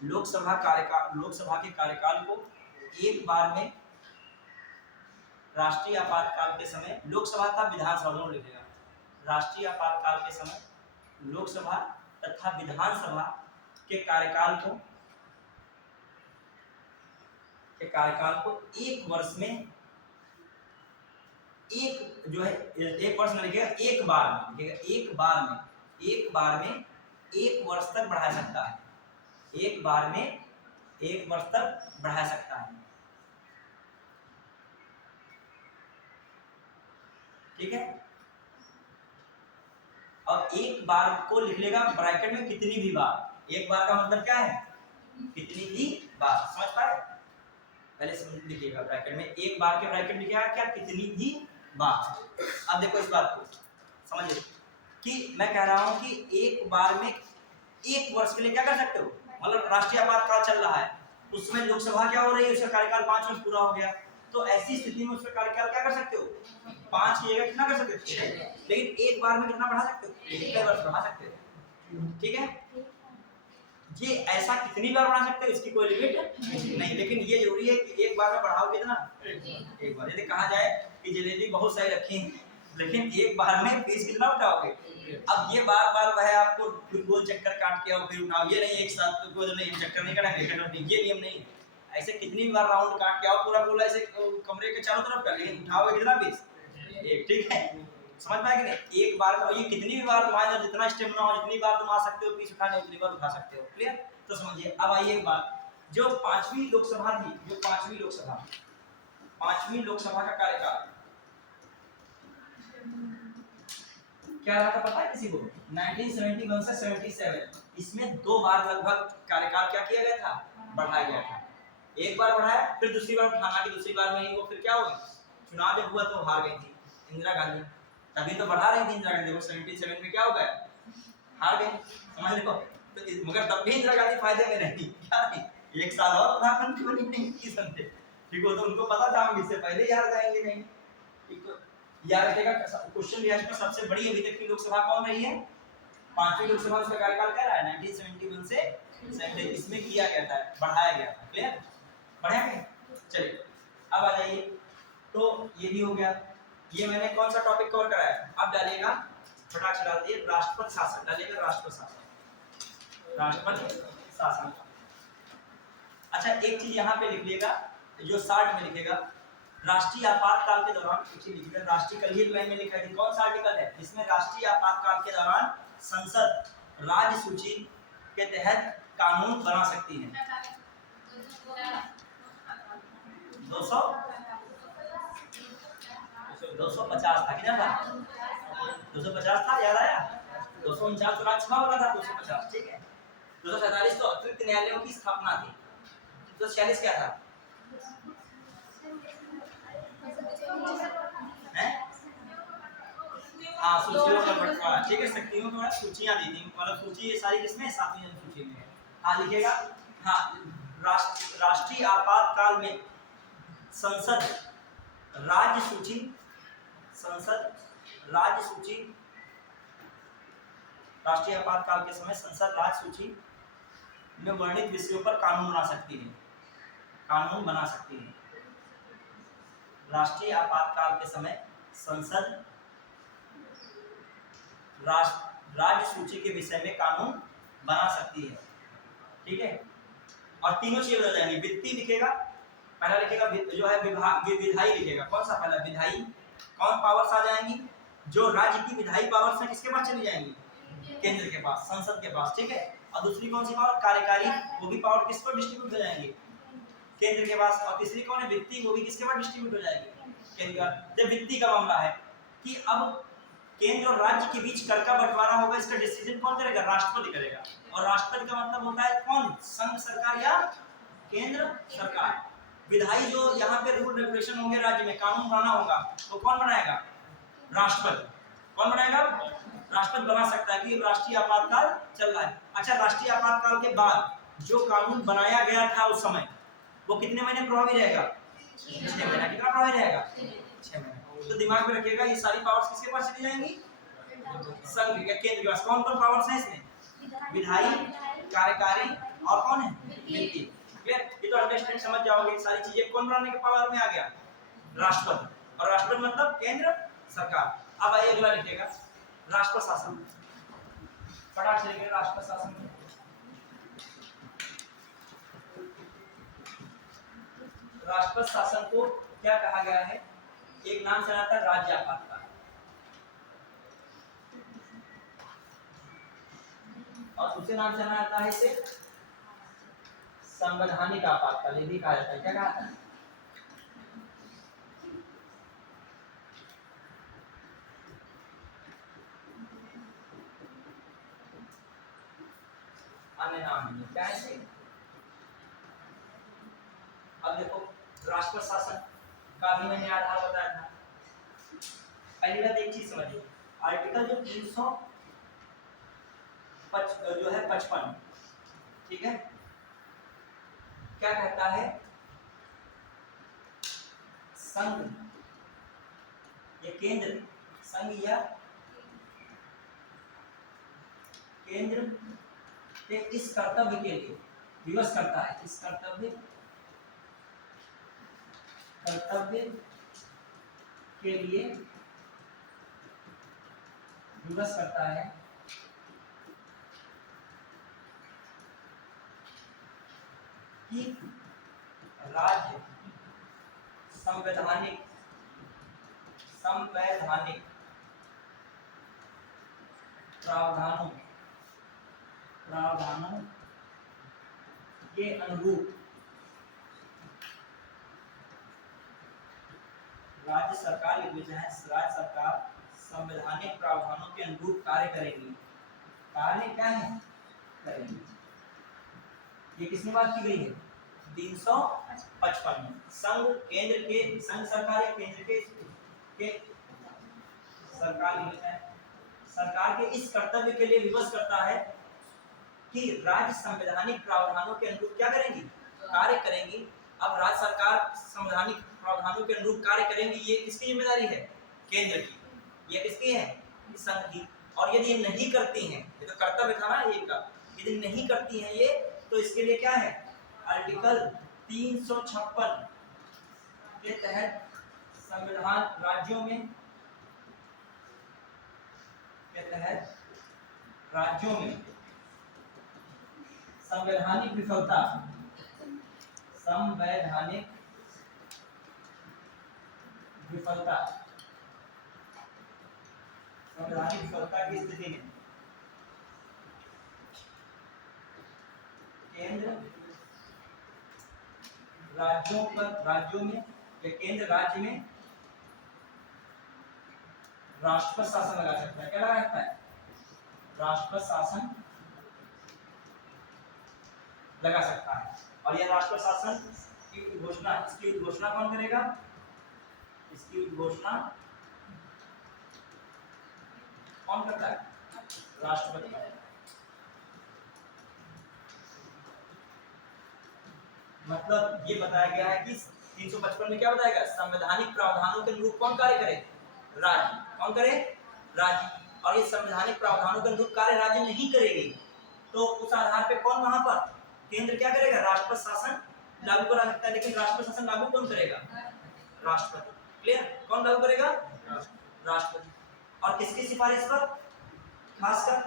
लोकसभा के कार्यकाल को एक बार में, राष्ट्रीय आपातकाल के समय लोकसभा था विधानसभा दोनों लिखिएगा, राष्ट्रीय आपातकाल के समय लोकसभा तथा विधानसभा के कार्यकाल को एक वर्ष में एक जो है एक वर्ष में लिखेगा, एक बार में लिखेगा, एक बार में, एक बार में 1 वर्ष तक बढ़ा सकता है, एक बार में 1 वर्ष तक बढ़ा सकता है। ठीक है, और एक बार को लिख लेगा ब्रैकेट में कितनी भी बार। एक बार का मतलब क्या है, कितनी भी बार, समझ पाए? पहले समझ लिखिएगा, ब्रैकेट में एक बार के ब्रैकेट में क्या क्या, कितनी भी बार। अब देखो इस बात को समझिए कि मैं कह रहा हूं कि एक बार में 1 वर्ष के लिए क्या कर सकते हो, मतलब राष्ट्रीय आपातकाल चल रहा है, उसमें लोकसभा क्या हो रही है, उसका कार्यकाल 5 वर्ष पूरा हो गया, तो ऐसी स्थिति में उसका कार्यकाल क्या कर सकते हो, 5 की जगह कितना कर सकते हो, 6। लेकिन एक बार में कितना बढ़ा सकते हो, 1 वर्ष बढ़ा सकते हो। ठीक है, ये ऐसा कितनी बार बढ़ा सकते हो इसकी कोई लिमिट नहीं, लेकिन ये जरूरी है कि एक बार में बढ़ाओ कितना, एक बार। यदि कहा जाए कि जलेबी बहुत सारी रखी है, लेकिन एक बार में पीस कितना उठाओगे, अब ये बार बार वह आपको फिर गोल चक्कर काट के और फिर उठाओ, ये नहीं एक साथ तो गोल नहीं चक्कर नहीं करेंगे, ये नियम नहीं। ऐसे कितनी बार राउंड काट के आओ पूरा गोला ऐसे कमरे के चारों तरफ कर, लेकिन उठाओगे कितना पीस, एक। ठीक है, समझ पाए कि नहीं, एक बार में ये कितनी भी बार तुम्हारे अंदर जितना स्टेमिना हो, जितनी बार तुम आ सकते हो पीस उठाने, उतनी बार उठा सकते हो। क्लियर? तो समझिए। अब आइए एक बात, जो 5वीं लोकसभा थी, जो 5वीं लोकसभा, 5वीं लोकसभा का कार्यकाल क्या रहा था पता है किसी को, 1971 से 77, इसमें 2 बार लगभग कार्यकाल क्या किया गया था, बढ़ाया गया था। एक बार बढ़ाया, फिर दूसरी बार उठाना, की दूसरी बार में ही वो फिर क्या हो गई, चुनाव जब हुआ तो हार गई थी इंदिरा गांधी, तभी तो बढ़ा रही थी इंदिरा गांधी, वो 77 में क्या हो गया, हार गए, समझ लो। तो मगर तब भी इंदिरा गांधी फायदे में रही, क्या थी, 1 साल और प्रधानमंत्री बनी नहीं की समझे। ठीक हो, तो उनको पता था हम इससे पहले ही हार जाएंगे नहीं। ठीक, तो याद रखिएगा क्वेश्चन बिहार में सबसे बड़ी अभी तक की लोकसभा कौन रही है, 5वीं लोकसभा, उसका कार्यकाल क्या रहा है 1971 से 70, इसमें किया गया था, बढ़ाया गया था। क्लियर? बढ़िया है, चलिए अब आ जाइए, तो ये भी हो गया, ये मैंने कौन सा टॉपिक कवर कराया। अब डालिएगा, फटाक से डाल दिए, राष्ट्रपति शासन डालिएगा, राष्ट्रपति शासन, राष्ट्रपति शासन। अच्छा एक चीज यहाँ पे लिख लिएगा, जो 60 में लिखेगा, राष्ट्रीय आपातकाल के दौरान, राष्ट्रीय कल ही लाइन में लिखा है, कौन सा आर्टिकल है जिसमें राष्ट्रीय आपातकाल के दौरान संसद राज्य सूची के तहत कानून बना सकती है। 250 था, कितना था, 250 था, याद आया, 249 तो राज्यसभा वाला था, 250 ठीक है। 247 तो अतिरिक्त न्यायालयों की स्थापना थी, 246 क्या था, हाँ सूचियों का बंटवारा, ठीक है, शक्तियों को सूचियां दी थी, मतलब सूची ये सारी किसमें, 7वीं सूची में है। हाँ लिखिएगा, हाँ राष्ट्रीय आपातकाल में संसद राज्य सूची, संसद राज्य सूची, राष्ट्रीय आपातकाल के समय संसद राज्य सूची में वर्णित विषयों पर कानून बना सकती है, कानून बना सकती है। राष्ट्रीय आपातकाल के समय संसद राज्य सूची के विषय में कानून बना सकती है। ठीक है, और तीनों चीजें बदल जाएंगी, वित्तीय लिखेगा, पहला लिखेगा जो है विभाग, विधायी लिखेगा, कौन सा पहला विधायी, कौन पावर्स आ जाएंगी, जो राज्य की विधायी पावर्स है किसके पास चली जाएंगी, केंद्र के पास, संसद के पास। ठीक है, और दूसरी कौन सी पावर, कार्यकारी, वो भी पावर किस पर डिस्ट्रीब्यूट हो जाएंगे, केंद्र के पास। और तीसरी कौन है, वित्तीय, वो भी किसके पास डिस्ट्रीब्यूट हो जाएगी, केंद्र का। जब वित्तीय का मामला है कि अब केंद्र और राज्य के बीच कर का बंटवारा होगा, इसका डिसीजन कौन करेगा, राष्ट्रपति करेगा। और राष्ट्रपति का मतलब होता है कौन, संघ सरकार या केंद्र सरकार। विधायी जो यहाँ पे रूल रेगुलेशन होंगे, राज्य में कानून बनाना होगा, तो कौन बनाएगा, राष्ट्रपति। कौन बनाएगा, राष्ट्रपति बना सकता है कि राष्ट्रीय आपातकाल चल रहा है। अच्छा, राष्ट्रीय आपातकाल के बाद जो कानून बनाया गया था उस समय, वो कितने महीने प्रभावी रहेगा, 6 महीना। कितना प्रभावी रहेगा, 6 महीने। तो दिमाग में रखिएगा, ये सारी पावर्स किसके पास चली जाएंगी, संघ के, केंद्र के पास। कौन कौन पावर्स है इसमें, विधायी, कार्यकारी और कौन है, वित्तीय। क्लियर? ये तो अंडरस्टैंड समझ जाओगे, सारी चीजें कौन बनाने के पावर में आ गया, राष्ट्रपति। और राष्ट्रपति मतलब केंद्र सरकार। अब आइए अगला लिखिएगा, राष्ट्रपति शासन, फटाक से लिखिएगा, राष्ट्रपति शासन। राष्ट्रपति शासन को क्या कहा गया है, एक नाम से आता है राज्य आपातकाल, और दूसरे नाम से आता है इसे संवैधानिक आपातकाल। ये भी कहा जाता है, क्या कहा जाता है? अन्य नाम है क्या है इसे? अब देखो राष्ट्रपति शासन का भी मैंने आधार बताया था। पहली बात एक चीज समझिए, आर्टिकल जो 355 ठीक है, क्या कहता है? संघ या केंद्र, संघ या केंद्र के इस कर्तव्य के लिए विवश करता है, इस कर्तव्य के लिए विवश करता है कि राज्य संवैधानिक प्रावधानों के अनुरूप राज्य सरकार संवैधानिक प्रावधानों के अनुरूप कार्य करेगी। कार्य क्या है? करेगी। ये किसने बात की गई है? 355 में। संघ केंद्र के, संघ सरकार या केंद्र के सरकार के इस कर्तव्य के लिए विवश करता है कि राज्य संवैधानिक प्रावधानों के अनुरूप क्या करेंगी? कार्य करेंगी। अब राज्य सरकार संवैधानिक प्रावधानों के अनुरूप कार्य करेंगी, ये किसकी जिम्मेदारी है? केंद्र की। ये किसकी है? संघ की। और यदि ये नहीं करती हैं, ये तो कर्तव्य था ना इनका, यदि नहीं करती हैं ये, तो इसके लिए क्या है? आर्टिकल 356 के तहत संविधान राज्यों में संवैधानिक विफलता की स्थिति में केंद्र राज्यों में या केंद्र राज्य में राष्ट्रपति शासन लगा सकता है। क्या लगा सकता है? राष्ट्रपति शासन लगा सकता है। और यह राष्ट्रपति शासन की घोषणा, इसकी घोषणा कौन करेगा? इसकी घोषणा कौन करता है? राष्ट्रपति का। मतलब ये बताया गया है कि 355 में क्या बताया गया? संवैधानिक प्रावधानों के अनुरूप कौन कार्य करे? राज्य। कौन करे? राज्य। और ये संवैधानिक प्रावधानों के अनुरूप कार्य राज्य नहीं करेगी, तो उस आधार पे कौन वहां पर केंद्र क्या करेगा? राष्ट्रपति शासन लागू करा सकता है। लेकिन राष्ट्रपति शासन लागू कौन करेगा? राष्ट्रपति। क्लियर? कौन लागू करेगा? राष्ट्रपति। और किसकी सिफारिश पर? खासकर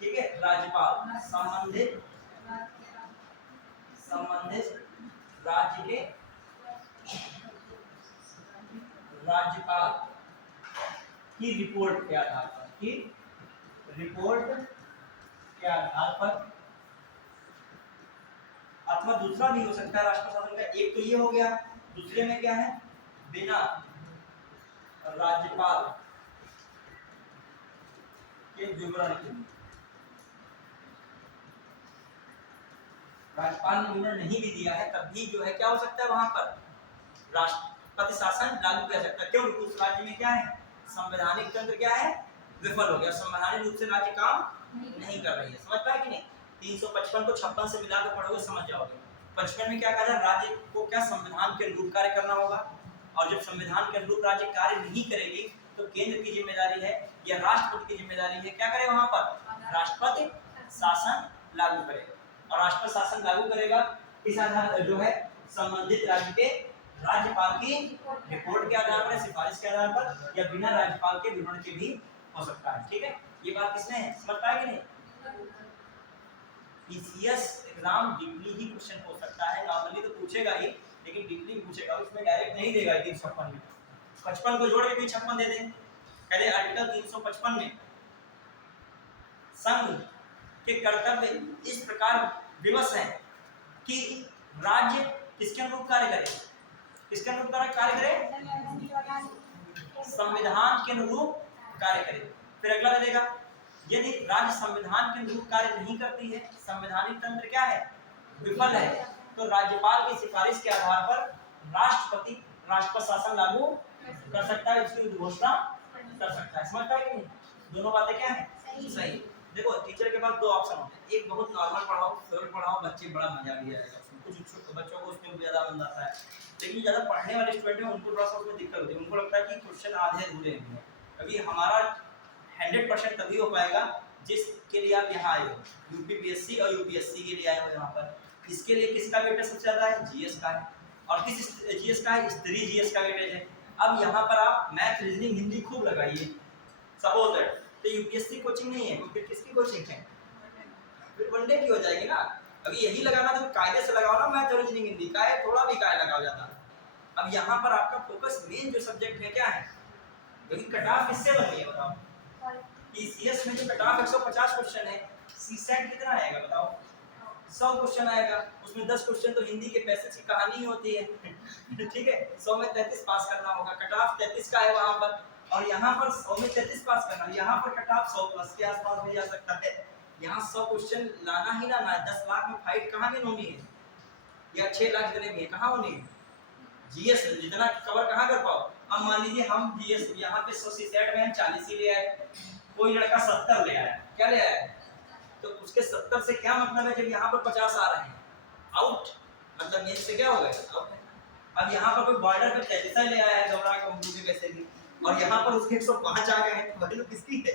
ठीक है, राज्यपाल। संबंधित राज्य के राज्यपाल की रिपोर्ट के आधार पर, अथवा दूसरा भी हो सकता है राष्ट्रपति शासन का। एक तो ये हो गया, दूसरे में क्या है? बिना राज्यपाल के विवरण के लिए, राज्यपाल ने विवरण नहीं भी दिया है तब भी जो है क्या हो सकता है? वहां पर राष्ट्रपति शासन लागू किया सकता है। क्यों? उस राज्य में क्या है? संवैधानिक तंत्र क्या है? विफल हो गया। संवैधानिक रूप से राज्य काम नहीं कर रही है। समझ पाए कि नहीं? 355 को 56 से मिलाकर पढ़ोगे समझ जाओगे। 55 में क्या कहा था? राज्य को क्या संविधान के अनुरूप कार्य करना होगा। और जब संविधान के अनुरूप राज्य कार्य नहीं करेगी तो केंद्र की जिम्मेदारी है या राष्ट्रपति की जिम्मेदारी है क्या करे? वहां पर राष्ट्रपति शासन लागू करेगा। और राष्ट्रपति शासन लागू करेगा इस आधार जो है संबंधित राज्य के राज्यपाल की रिपोर्ट के आधार पर, सिफारिश के आधार पर, या बिना राज्यपाल के विवरण के भी हो सकता है। ठीक है, ये बात किसने है? समझ पाए कि नहीं? पीसीएस एग्जाम डीपली ही क्वेश्चन हो सकता है। नॉर्मली तो पूछेगा ही, लेकिन डीपली पूछेगा, उसमें डायरेक्ट नहीं देगा 356 में। 55 को जोड़ के कहीं 56 दे दें। पहले आर्टिकल 355 में संघ के कर्तव्य इस प्रकार विवश है कि राज्य किसके अनुरूप कार्य करे, किसके अनुरूप कार्य करे, संविधान के अनुरूप कार्य करे। फिर अगला देगा, यदि राज्य संविधान के अनुरूप कार्य नहीं करती है, संवैधानिक तंत्र क्या है, विफल है, तो राज्यपाल की सिफारिश के आधार पर राष्ट्रपति राष्ट्र शासन लागू कर सकता है, इसकी घोषणा कर सकता है। समझता है कि नहीं? दोनों बातें क्या है, सही। देखो टीचर के पास दो ऑप्शन होते हैं, एक बहुत नॉर्मल पढ़ाओ, सरल पढ़ाओ, बच्चे बड़ा मजा भी आएगा उसमें, कुछ बच्चों को उसमें ज्यादा मन आता है, लेकिन ज्यादा पढ़ने वाले स्टूडेंट हैं उनको थोड़ा सा उसमें दिक्कत होती है, उनको लगता है कि क्वेश्चन आधे अधूरे हैं। अभी हमारा 100% तभी हो पाएगा जिसके लिए आप यहाँ आए हो, यूपीपीएससी और यूपीएससी के लिए आए हो यहाँ पर। इसके लिए किसका वेटेज सबसे ज्यादा है, जीएस का है, और किस जीएस का है, स्तरीय जीएस का वेटेज है। अब यहाँ पर आप मैथ, रीजनिंग, हिंदी खूब लगाइए, सपोज दैट तो यूपीएससी कोचिंग नहीं है, क्योंकि किसकी कोचिंग है, फिर वनडे की हो जाएगी ना। अभी यही लगाना तो कायदे से लगाओ ना, मैथ, रीजनिंग, हिंदी का है, थोड़ा भी काय लगाओ जाता। अब यहाँ पर आपका फोकस मेन जो सब्जेक्ट है क्या है, क्योंकि कट ऑफ किससे बन रही है बताओ, पीसीएस में जो कट ऑफ 150 क्वेश्चन है, सीसेट कितना आएगा बताओ, 100 क्वेश्चन आएगा, उसमें 10 क्वेश्चन तो हिंदी के पैसेज की कहानी ही होती है ठीक है, 100 में 33 पास करना होगा, कट ऑफ 33 का है वहां पर, और यहाँ पर 100 में 33 पास करना, यहाँ पर कट ऑफ 100 प्लस के आसपास भी जा सकता है। यहाँ 100 क्वेश्चन लाना ही लाना है, 10 लाख में फाइट कहाँ में होनी है, या 6 लाख जितने भी है कहाँ होनी है, जीएस जितना कवर कहाँ कर पाओ। अब मान लीजिए हम जीएस यहाँ पे 100 सीसेट में हम 40 ही ले आए, कोई लड़का 70 ले आया, क्या ले आया, तो उसके 70 से क्या मतलब है, जब यहाँ पर 50 आ रहे हैं आउट, मतलब मेन से क्या हो गया आउट। अब यहाँ पर कोई बॉर्डर पे 33 ले आया है घबरा के उर्दू के वैसे भी, और यहाँ पर उसके 105 आ गए हैं, वही तो किसकी है।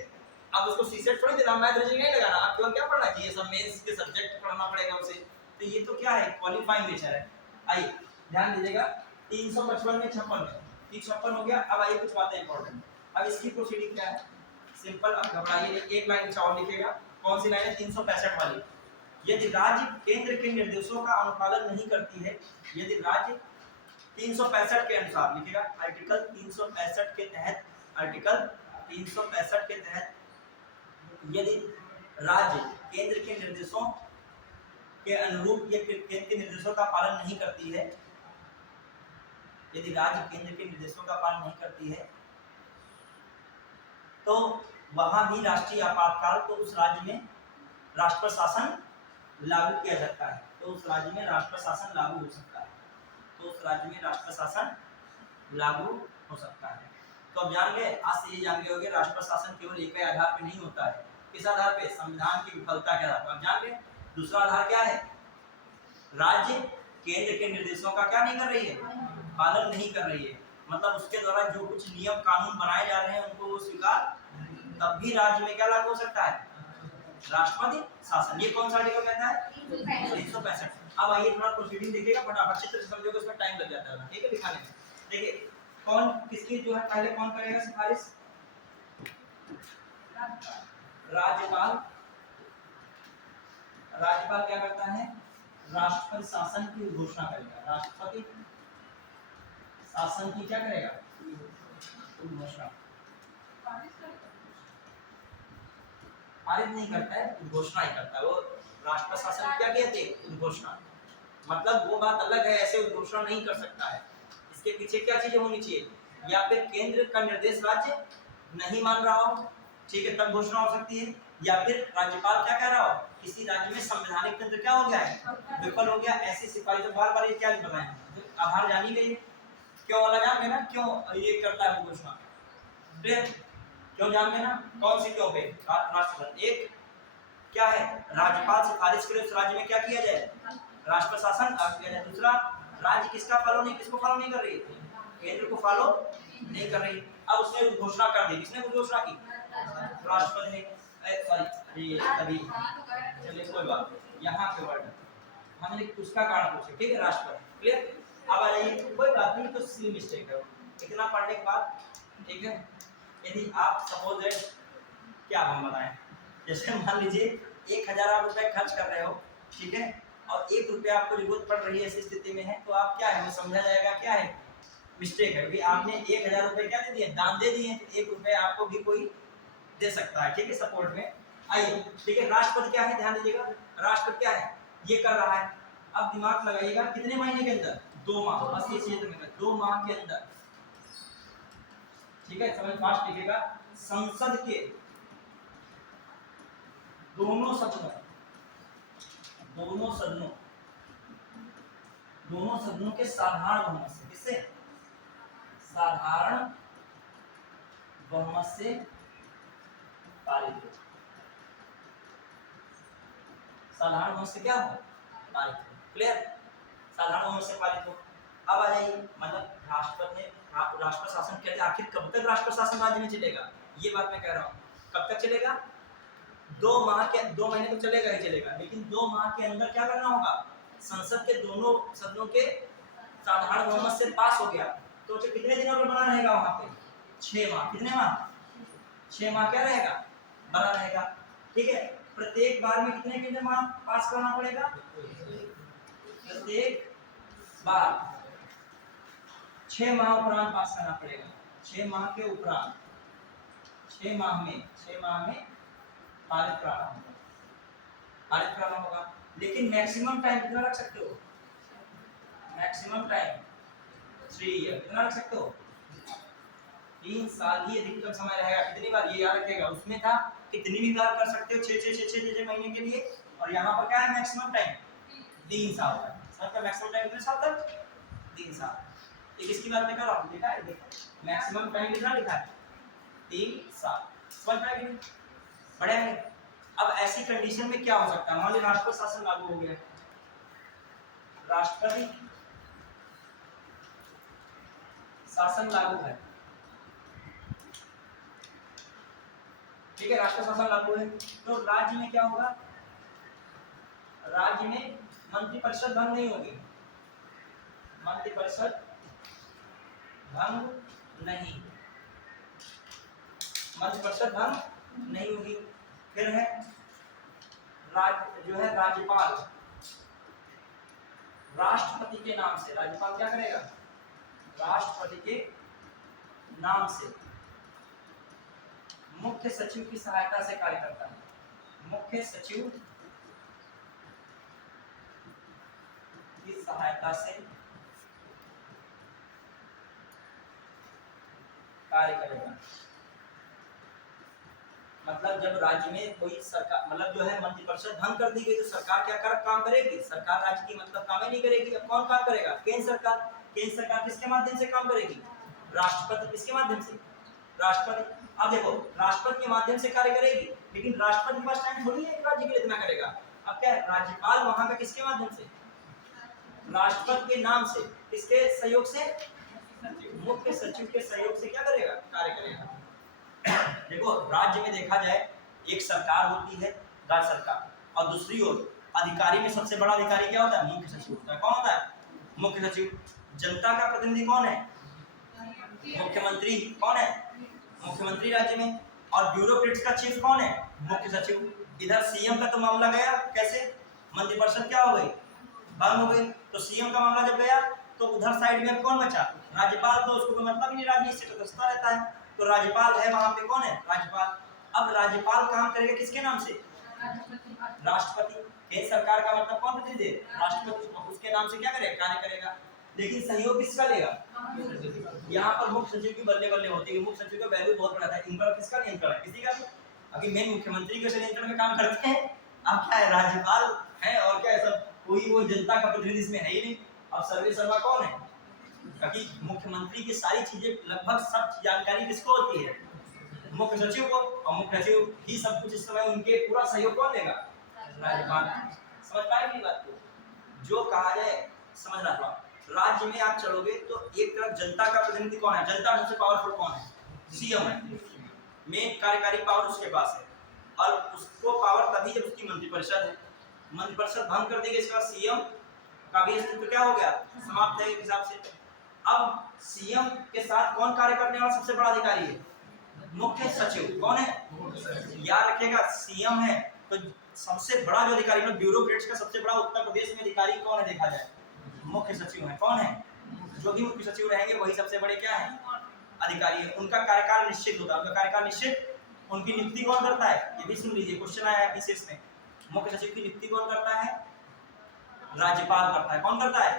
अब उसको सीसेट थोड़ी देना, मैथ रीजनिंग नहीं लगाना, आप केवल क्या पढ़ना चाहिए, सब मेंस के सब्जेक्ट पढ़ना पड़ेगा उसे, तो ये तो क्या है, क्वालिफाइंग नेचर है। आइए ध्यान दीजिएगा, 355 में 56 में 56 हो गया। अब आइए कुछ बातें इंपॉर्टेंट, अब इसकी प्रोसीडिंग क्या है, सिंपल, अब घबराइए, एक लाइन और लिखेगा, कौन सी लाइन है, 365 वाली। यदि राज्य केंद्र के निर्देशों का अनुपालन नहीं करती है, यदि राज्य 365 के अनुसार लिखेगा, आर्टिकल 365 के तहत, आर्टिकल 365 के तहत यदि राज्य केंद्र के निर्देशों के अनुरूप या केंद्र के निर्देशों का पालन नहीं करती है, यदि राज्य केंद्र के निर्देशों का पालन नहीं करती है, तो वहां भी राष्ट्रीय आपातकाल, तो उस राज्य में राष्ट्र शासन लागू किया जाता है, तो उस राज्य में राष्ट्र शासन लागू हो सकता है, तो उस राज्य में राष्ट्र शासन लागू हो सकता है। तो अब जान गए, आज से ये जान गए होंगे, राष्ट्र शासन केवल एक ही आधार पे नहीं होता है, किस आधार पे, संविधान की विफलता के आधार पर। अब जान गए दूसरा आधार क्या है, राज्य केंद्र के निर्देशों का क्या नहीं कर रही है, पालन नहीं कर रही है, मतलब उसके द्वारा जो कुछ नियम कानून बनाए जा रहे हैं उनको वो स्वीकार, तब भी राज्य में क्या लागू हो सकता है, राष्ट्रपति शासन। ये कौन सा आर्टिकल कहता है, 365। अब आइए थोड़ा प्रोसीडिंग देखिएगा, फटाफट चित्र से समझोगे, उसमें टाइम लग जाता है, ठीक है, दिखाने में। देखिए कौन किसकी जो है, पहले कौन करेगा सिफारिश, राज्यपाल। राज्यपाल क्या करता है, राष्ट्रपति शासन की घोषणा करेगा, राष्ट्रपति शासन की क्या करेगा, घोषणा, पारित नहीं करता है, घोषणा ही करता है वो। राष्ट्र शासन क्या कहते हैं, घोषणा, मतलब वो बात अलग है, ऐसे घोषणा नहीं कर सकता है, इसके पीछे क्या चीजें होनी चाहिए, या फिर केंद्र का निर्देश राज्य नहीं मान रहा हो, ठीक है, तब घोषणा हो सकती है, या फिर राज्यपाल क्या कह रहा हो, किसी राज्य में संवैधानिक तंत्र क्या हो गया है, विफल हो गया, ऐसी सिफारिश। बार बार ये क्या बताएं, आभार जानी गई, क्यों वाला जान लेना, क्यों ये करता है घोषणा, क्यों जान लेना, कौन सी क्यों पे, राष्ट्रपति। एक क्या है, राज्यपाल सिफारिश करे उस राज्य में क्या किया जाए, राष्ट्र शासन लागू किया जाए। दूसरा, राज्य किसका फॉलो नहीं, किसको फॉलो नहीं कर रही, केंद्र को फॉलो नहीं कर रही। अब उसने घोषणा कर दी, किसने घोषणा की, राष्ट्रपति ने, सॉरी तभी, चलिए कोई बात नहीं, यहाँ पे वर्ड हमने उसका कारण पूछे, ठीक है, राष्ट्रपति, क्लियर। अब आ जाइए, कोई बात नहीं, तो सिली मिस्टेक है, इतना पढ़ने के बाद, ठीक है। यदि आप सपोज दैट क्या हम बताएं, जैसे मान लीजिए 1000 रुपए खर्च कर रहे हो, ठीक है, और 1 रुपया आपको जरूरत पड़ रही है, ऐसी स्थिति में है, तो आप क्या है, वो समझा जाएगा क्या है, मिस्टेक है, क्योंकि आपने 1000 रुपए क्या दे दिए, दान दे दिए, 1 रुपए आपको भी कोई दे सकता है, ठीक है, सपोर्ट में। आइए, ठीक है, राष्ट्रपति क्या है, ध्यान दीजिएगा, राष्ट्रपति क्या है, ये कर रहा है। अब दिमाग लगाइएगा, कितने महीने के अंदर, 2 माह, बस ये क्षेत्र में 2 माह के अंदर, ठीक है, समझ फास्ट लिखिएगा, संसद के दोनों सदनों के साधारण बहुमत से, किससे, साधारण बहुमत से पारित हो, साधारण बहुमत से क्या हो, पारित हो, क्लियर, साधारण बहुमत से पारित हो। अब आ जाइए, मतलब राष्ट्रपति ने राष्ट्र शासन कहते हैं, आखिर कब तक राष्ट्र शासन राज्य में चलेगा, ये बात मैं कह रहा हूँ, कब तक चलेगा, 2 महीने तो चलेगा ही चलेगा, लेकिन 2 माह के अंदर क्या करना होगा, संसद के दोनों सदनों के साधारण बहुमत से पास हो गया, तो कितने दिनों पर बना रहेगा वहां पे, 6 माह, कितने माह, 6 माह क्या रहेगा, बना रहेगा, ठीक है। प्रत्येक बार में कितने माह पास करना पड़ेगा, प्रत्येक बार 6 माह उपरांत पास करना पड़ेगा, 6 माह के उपरांत, 6 माह में पारित कराना होगा, लेकिन मैक्सिमम टाइम कितना रख सकते हो, मैक्सिमम टाइम 3 ईयर, कितना रख सकते हो, 3 साल ही अधिकतम समय रहेगा, कितनी बार, ये याद रखेगा, उसमें था कितनी भी बार कर सकते हो, 6 महीने के लिए, और यहाँ पर क्या है मैक्सिमम टाइम, 3 साल तक, सर का मैक्सिमम टाइम कितने साल तक, 3 साल, ये किसकी बात मैं कर रहा हूँ, देखा है, देखो मैक्सिमम टाइम कितना लिखा है, 3 साल, समझ में आया, बढ़िया है। अब ऐसी कंडीशन में क्या हो सकता है, मान लीजिए राष्ट्रपति शासन लागू हो गया, राष्ट्रपति शासन लागू है, ठीक है, राष्ट्रपति शासन लागू है, तो राज्य में क्या होगा, राज्य में मंत्रिपरिषद भंग नहीं होगी, मंत्रिपरिषद भंग नहीं, मंत्रिपरिषद भंग नहीं होगी। फिर है जो है राज्यपाल, राष्ट्रपति के नाम से, राज्यपाल क्या करेगा, राष्ट्रपति के नाम से मुख्य सचिव की सहायता से कार्य करता है, मुख्य सचिव की सहायता से कार्य करेगा। मतलब जब राज्य में कोई सरकार, मतलब जो है मंत्रिपरिषद भंग कर दी गई, तो सरकार क्या काम करेगी, सरकार राज्य की मतलब काम ही नहीं करेगी, अब कौन काम करेगा, केंद्र सरकार। केंद्र सरकार किसके माध्यम से काम करेगी, राष्ट्रपति, किसके माध्यम से, राष्ट्रपति। अब देखो, राष्ट्रपति के माध्यम से कार्य करेगी, लेकिन राष्ट्रपति के पास टाइम थोड़ी है राज्य के लिए इतना करेगा। अब क्या है, राज्यपाल वहां का किसके माध्यम से, राष्ट्रपति के नाम से, किसके सहयोग से, मुख्य सचिव के सहयोग से क्या करेगा, कार्य करेगा। देखो, राज्य में देखा जाए एक सरकार होती है, राज्य सरकार, और दूसरी ओर अधिकारी में सबसे बड़ा अधिकारी क्या होता है, मुख्य सचिव होता है। कौन होता है, मुख्य सचिव। जनता का प्रतिनिधि कौन है, मुख्यमंत्री। कौन है, मुख्यमंत्री राज्य में। और ब्यूरोक्रेट्स का चीफ कौन है, मुख्य सचिव। इधर सीएम का तो मामला गया, कैसे, मंत्रिपरिषद क्या हो गई, भंग हो गई, तो सीएम का मामला जब गया तो उधर साइड में अब कौन बचा, राज्यपाल। तो उसको मतलब ही नहीं, राज्य से तटस्थ रहता है, तो राज्यपाल है वहां पे, कौन है, राज्यपाल। अब राज्यपाल काम करेगा किसके नाम से, राष्ट्रपति। केंद्र सरकार का मतलब कौन प्रतिनिधि, राष्ट्रपति, उसके नाम से क्या करेगा, कार्य करेगा। लेकिन सहयोग किसका लेगा, यहाँ पर मुख्य सचिव की बल्ले बल्ले होती है, मुख्य सचिव का वैल्यू बहुत बड़ा है। इन पर किसका नियंत्रण है, किसी का। अभी मेन मुख्यमंत्री के नियंत्रण में काम करते हैं, अब क्या है, राज्यपाल है, और क्या है, सब कोई वो जनता का प्रतिनिधि इसमें है ही नहीं। अब सर्वे सर्वा कौन है, क्योंकि मुख्यमंत्री की सारी चीजें लगभग सब जानकारी किसको होती है, मुख्य सचिव को, और मुख्य सचिव ही सब कुछ इस समय उनके पूरा सहयोग कौन देगा, राज्यपाल। समझ पाए मेरी बात को, जो कहा जाए समझना थोड़ा। राज्य में आप चलोगे तो एक तरफ जनता का प्रतिनिधि कौन है, जनता सबसे पावरफुल कौन है, सीएम है, मेन कार्यकारी पावर उसके पास है, और उसको पावर तभी जब उसकी मंत्रिपरिषद है। मंत्रिपरिषद भंग कर देगी, इसका सीएम का भी अस्तित्व क्या हो गया, समाप्त है एक हिसाब से। अब सीएम के साथ कौन कार्य करने वाला सबसे बड़ा अधिकारी है, मुख्य सचिव। कौन है, याद रखिएगा, सीएम है तो सबसे बड़ा जो अधिकारी, ब्यूरोक्रेट्स का सबसे बड़ा उत्तर प्रदेश में अधिकारी कौन है, देखा जाए मुख्य सचिव है। कौन है, जो भी मुख्य सचिव रहेंगे वही सबसे बड़े क्या है, अधिकारी है। उनका कार्यकाल निश्चित होता है, उनका कार्यकाल निश्चित। उनकी नियुक्ति कौन करता है, ये भी सुन लीजिए, क्वेश्चन आया है पीसीएस में। मुख्य सचिव की नियुक्ति कौन करता है, राज्यपाल करता है। कौन करता है,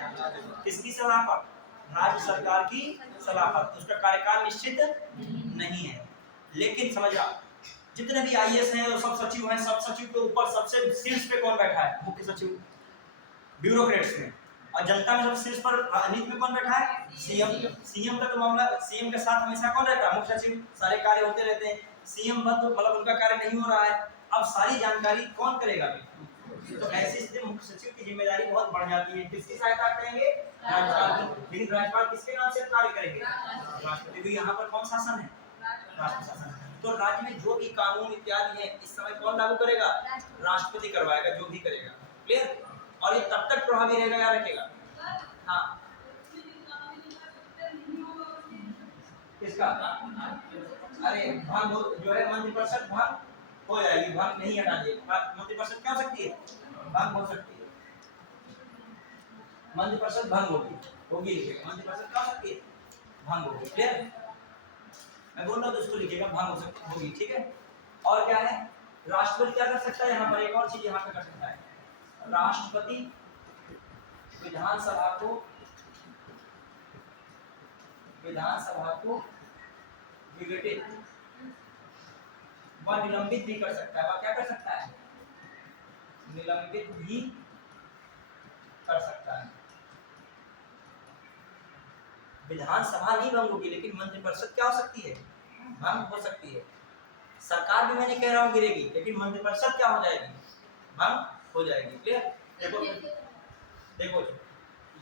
किसकी सलाह पर, राज्य सरकार की सलाह पर। उसका कार्यकाल निश्चित नहीं है। लेकिन समझ रहा, जितने भी आईएएस हैं और सब सचिव हैं, सब सचिव के ऊपर सबसे शीर्ष पे कौन बैठा है, मुख्य सचिव, ब्यूरोक्रेट्स में। और जनता में सबसे शीर्ष पर राजनीति में कौन बैठा है, सीएम। सीएम का तो मामला, सीएम के साथ हमेशा कौन रहता है, मुख्य सचिव। सारे कार्य होते रहते हैं। सीएम बंद, मतलब उनका कार्य नहीं हो रहा है, अब सारी जानकारी कौन करेगा। तो ऐसी स्थिति मुख्य सचिव की जिम्मेदारी बहुत बढ़ जाती है। किसकी सहायता करेंगे, राज्यपाल की। लेकिन राज्यपाल किसके नाम से कार्य करेंगे, राष्ट्रपति। भी यहाँ पर कौन शासन है, राष्ट्र शासन। तो राज्य में जो भी कानून इत्यादि है इस समय कौन लागू करेगा, राष्ट्रपति करवाएगा, जो भी करेगा। क्लियर। और ये तब तक प्रभावी रहेगा या रखेगा, हाँ किसका, अरे भंग जो है मंत्रिपरिषद भंग हो जाएगी, भंग नहीं हटा दिए। मंत्रिपरिषद क्या हो सकती है, भंग हो सकती है। मंत्रिपरिषद भंग होगी, मंत्रिपरिषद क्या हो सकती है, भंग होगी। क्लियर। मैं बोल रहा हूँ दोस्तों, लिखिएगा भंग हो सकती होगी, ठीक है। और क्या है, राष्ट्रपति क्या कर सकता है, यहाँ पर एक और चीज यहाँ पे कर सकता है। राष्ट्रपति विधानसभा को विघटित व निलंबित भी कर सकता है। वह क्या कर सकता है, निलंबित भी कर सकता है। विधानसभा नहीं भंग होगी, लेकिन मंत्रिपरिषद क्या हो सकती है, भंग हो सकती है। सरकार भी मैंने कह रहा हूँ गिरेगी, लेकिन मंत्रिपरिषद क्या हो जाएगी, भंग हो जाएगी। क्लियर। देखो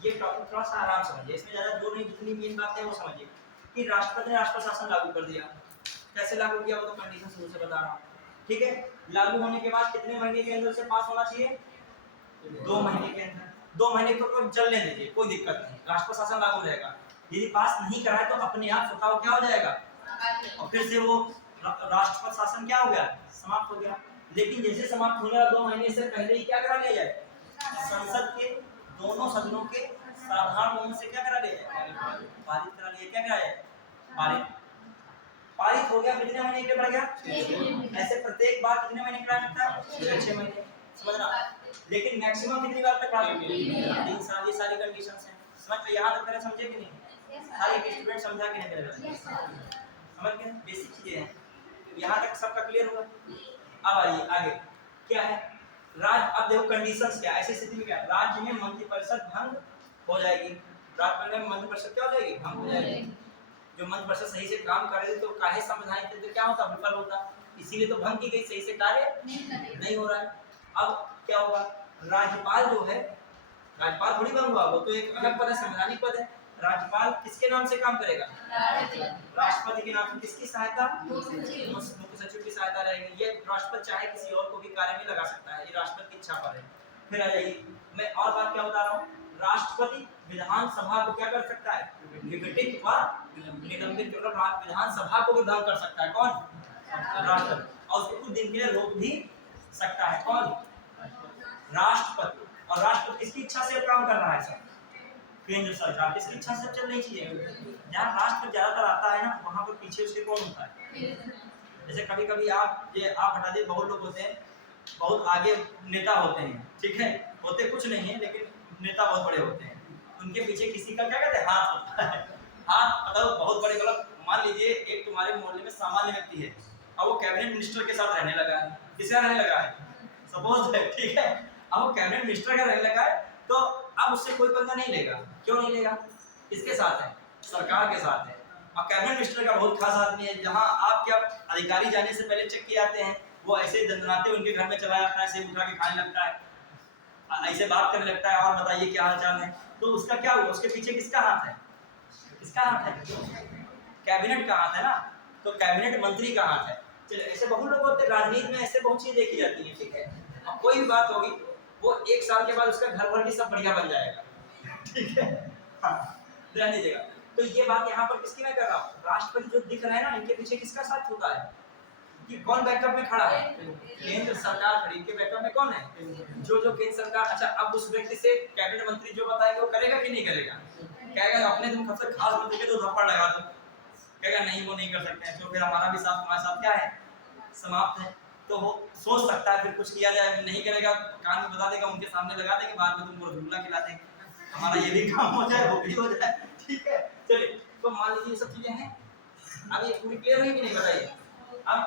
ये टॉपिक थोड़ा सा आराम समझिए, इसमें ज्यादा जोर नहीं, जितनी मेन बातें वो समझिए। कि राष्ट्रपति ने राष्ट्र शासन लागू कर दिया, कैसे लागू किया वो तो कंडीशन शुरू से बता रहा हूँ, ठीक है। लागू होने के बाद कितने महीने के अंदर से पास होना चाहिए, 2 महीने के अंदर। 2 महीने को चलने दीजिए, कोई दिक्कत नहीं, राष्ट्र शासन लागू रहेगा। यदि पास नहीं कराए तो अपने आप स्वतः क्या हो जाएगा, और फिर से वो राष्ट्रपति शासन क्या हो गया, समाप्त हो गया। लेकिन जैसे समाप्त होने वाला 2 महीने से पहले ही क्या करा लिया जाए, संसद के दोनों सदनों के साधारण बहुमत से क्या करा लिया जाए, पारित करा लिया। क्या करा जाए, पारित हो गया। कितने महीने के लिए बढ़ गया, ऐसे प्रत्येक बार कितने महीने का लगता है, 6 महीने, समझना। लेकिन मैक्सिमम कितनी बार तक लागू, 3 साल। ये सारी कंडीशंस हैं, समझ में। यहाँ तक पहले समझे कि नहीं, हर एक स्टूडेंट समझा कि नहीं मेरे, समझ गए, बेसिक चीजें हैं। यहाँ तक सबका क्लियर हुआ। अब आइए आगे, क्या है राज्य। अब देखो कंडीशंस क्या, ऐसी स्थिति में क्या, राज्य में मंत्रिपरिषद भंग हो जाएगी। राज्य में मंत्रिपरिषद क्या हो जाएगी, भंग हो जाएगी। जो मंत्रिपरिषद सही से काम कर रही तो काहे संवैधानिक तंत्र क्या होता, विफल होता, इसीलिए तो भंग की गई, सही से कार्य नहीं हो रहा है। अब क्या होगा, राज्यपाल जो है, राज्यपाल थोड़ी भंग हुआ, वो तो एक अलग पद है, संवैधानिक पद है। राज्यपाल किसके नाम से काम करेगा, राष्ट्रपति के नाम से। किसकी सहायता, मुख्य सचिव की सहायता रहेगी। ये राष्ट्रपति चाहे किसी और को भी कार्य में लगा सकता है, ये राष्ट्रपति की इच्छा पर है। फिर आ जाइए, मैं और बात क्या बता रहा हूँ, राष्ट्रपति विधानसभा को क्या कर सकता है, विघटित व निलंबित, विधानसभा को भी भंग कर सकता है। कौन, राष्ट्रपति। और उसको कुछ दिन के लिए रोक भी सकता है। कौन, राष्ट्रपति। और राष्ट्रपति किसकी इच्छा से काम कर रहा है सर, केंद्र सरकार। किसकी इच्छा से चल रही चीजें, जहाँ राष्ट्र ज्यादातर आता है ना, वहाँ पर पीछे उसके कौन होता है। जैसे कभी कभी आप हटा दे, बहुत लोग होते हैं, बहुत आगे नेता होते हैं, ठीक है, होते कुछ नहीं है लेकिन नेता बहुत बड़े होते हैं, उनके पीछे किसी का क्या कहते हैं, हाथ होता है। हाथ मतलब बहुत बड़े, मतलब मान लीजिए एक तुम्हारे मोहल्ले में सामान्य व्यक्ति है, अब वो कैबिनेट मिनिस्टर के साथ रहने लगा है। किसके साथ रहने लगा है, सपोज है, ठीक है, अब वो कैबिनेट मिनिस्टर का रहने लगा है, तो अब उससे कोई पंगा नहीं लेगा। क्यों नहीं लेगा, किसके साथ है, सरकार के साथ है। और कैबिनेट मिनिस्टर का बहुत खास आदमी है, जहाँ आप क्या अधिकारी जाने से पहले चेक किए आते हैं, वो ऐसे दंदनाते उनके घर में चला जाता है, सेब उठा के खाने लगता है, ऐसे बात करने लगता है, और बताइए क्या हाल चाल है। तो उसका क्या हुआ, उसके पीछे किसका हाथ है, किसका हाथ है, कैबिनेट का हाथ है ना, तो कैबिनेट मंत्री का हाथ है। चलो ऐसे बहुत लोग होते हैं, राजनीति में ऐसे बहुत चीजें देखी जाती है, ठीक है। अब कोई भी बात होगी, वो 1 साल के बाद उसका घर भर भी सब बढ़िया बन जाएगा, ठीक है, हाँ, ध्यान दीजिएगा। तो ये बात यहाँ पर किसकी मैं कर रहा हूँ, राष्ट्रपति जो दिख रहे हैं ना, इनके पीछे किसका साथ होता है, कि कौन बैकअप में खड़ा है, केंद्र सरकार खड़ी, इनके बैकअप में कौन है, जो केंद्र सरकार। अच्छा, अब उस व्यक्ति से कैबिनेट मंत्री जो बताएगा वो करेगा कि नहीं करेगा, कहेगा अपने तुम सबसे खास बंदे के तो थप्पड़ लगा दो, कहेगा नहीं वो नहीं कर सकते हैं, तो फिर हमारा भी साथ तुम्हारे साथ क्या है, समाप्त है। तो वो सोच सकता है फिर कुछ किया जाए, नहीं करेगा कान में बता देगा, उनके सामने लगा देंगे, बाद में तुमको रसगुल्ला खिला देंगे, हमारा ये भी काम हो जाए वो भी हो जाए, ठीक है। चलिए तो मान लीजिए ये सब चीजें हैं। अब ये पूरी क्लियर हुई कि नहीं बताइए। अब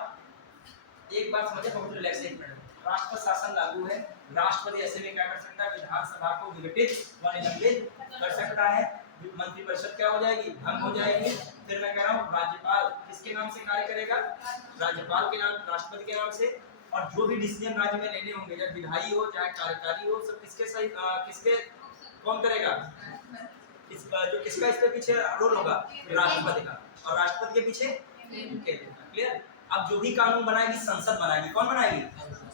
एक बात समझे, बहुत रिलैक्स, एक मिनट। राष्ट्र शासन लागू है, राष्ट्रपति ऐसे में क्या कर सकता है, विधानसभा को विघटित व निलंबित कर सकता है, मंत्रिपरिषद क्या हो जाएगी, भंग हो जाएगी। फिर मैं कह रहा हूँ राज्यपाल किसके नाम से कार्य करेगा, राज्यपाल के नाम, राष्ट्रपति के नाम से। और जो भी डिसीजन राज्य में लेने होंगे, चाहे विधायी हो चाहे कार्यकारी हो, सब किसके सही किसके कौन करेगा, किसका इस पे पीछे रोल होगा, राष्ट्रपति का, और राष्ट्रपति के पीछे केंद्र का। क्लियर। अब जो भी कानून बनाएगी संसद बनाएगी, कौन बनाएगी,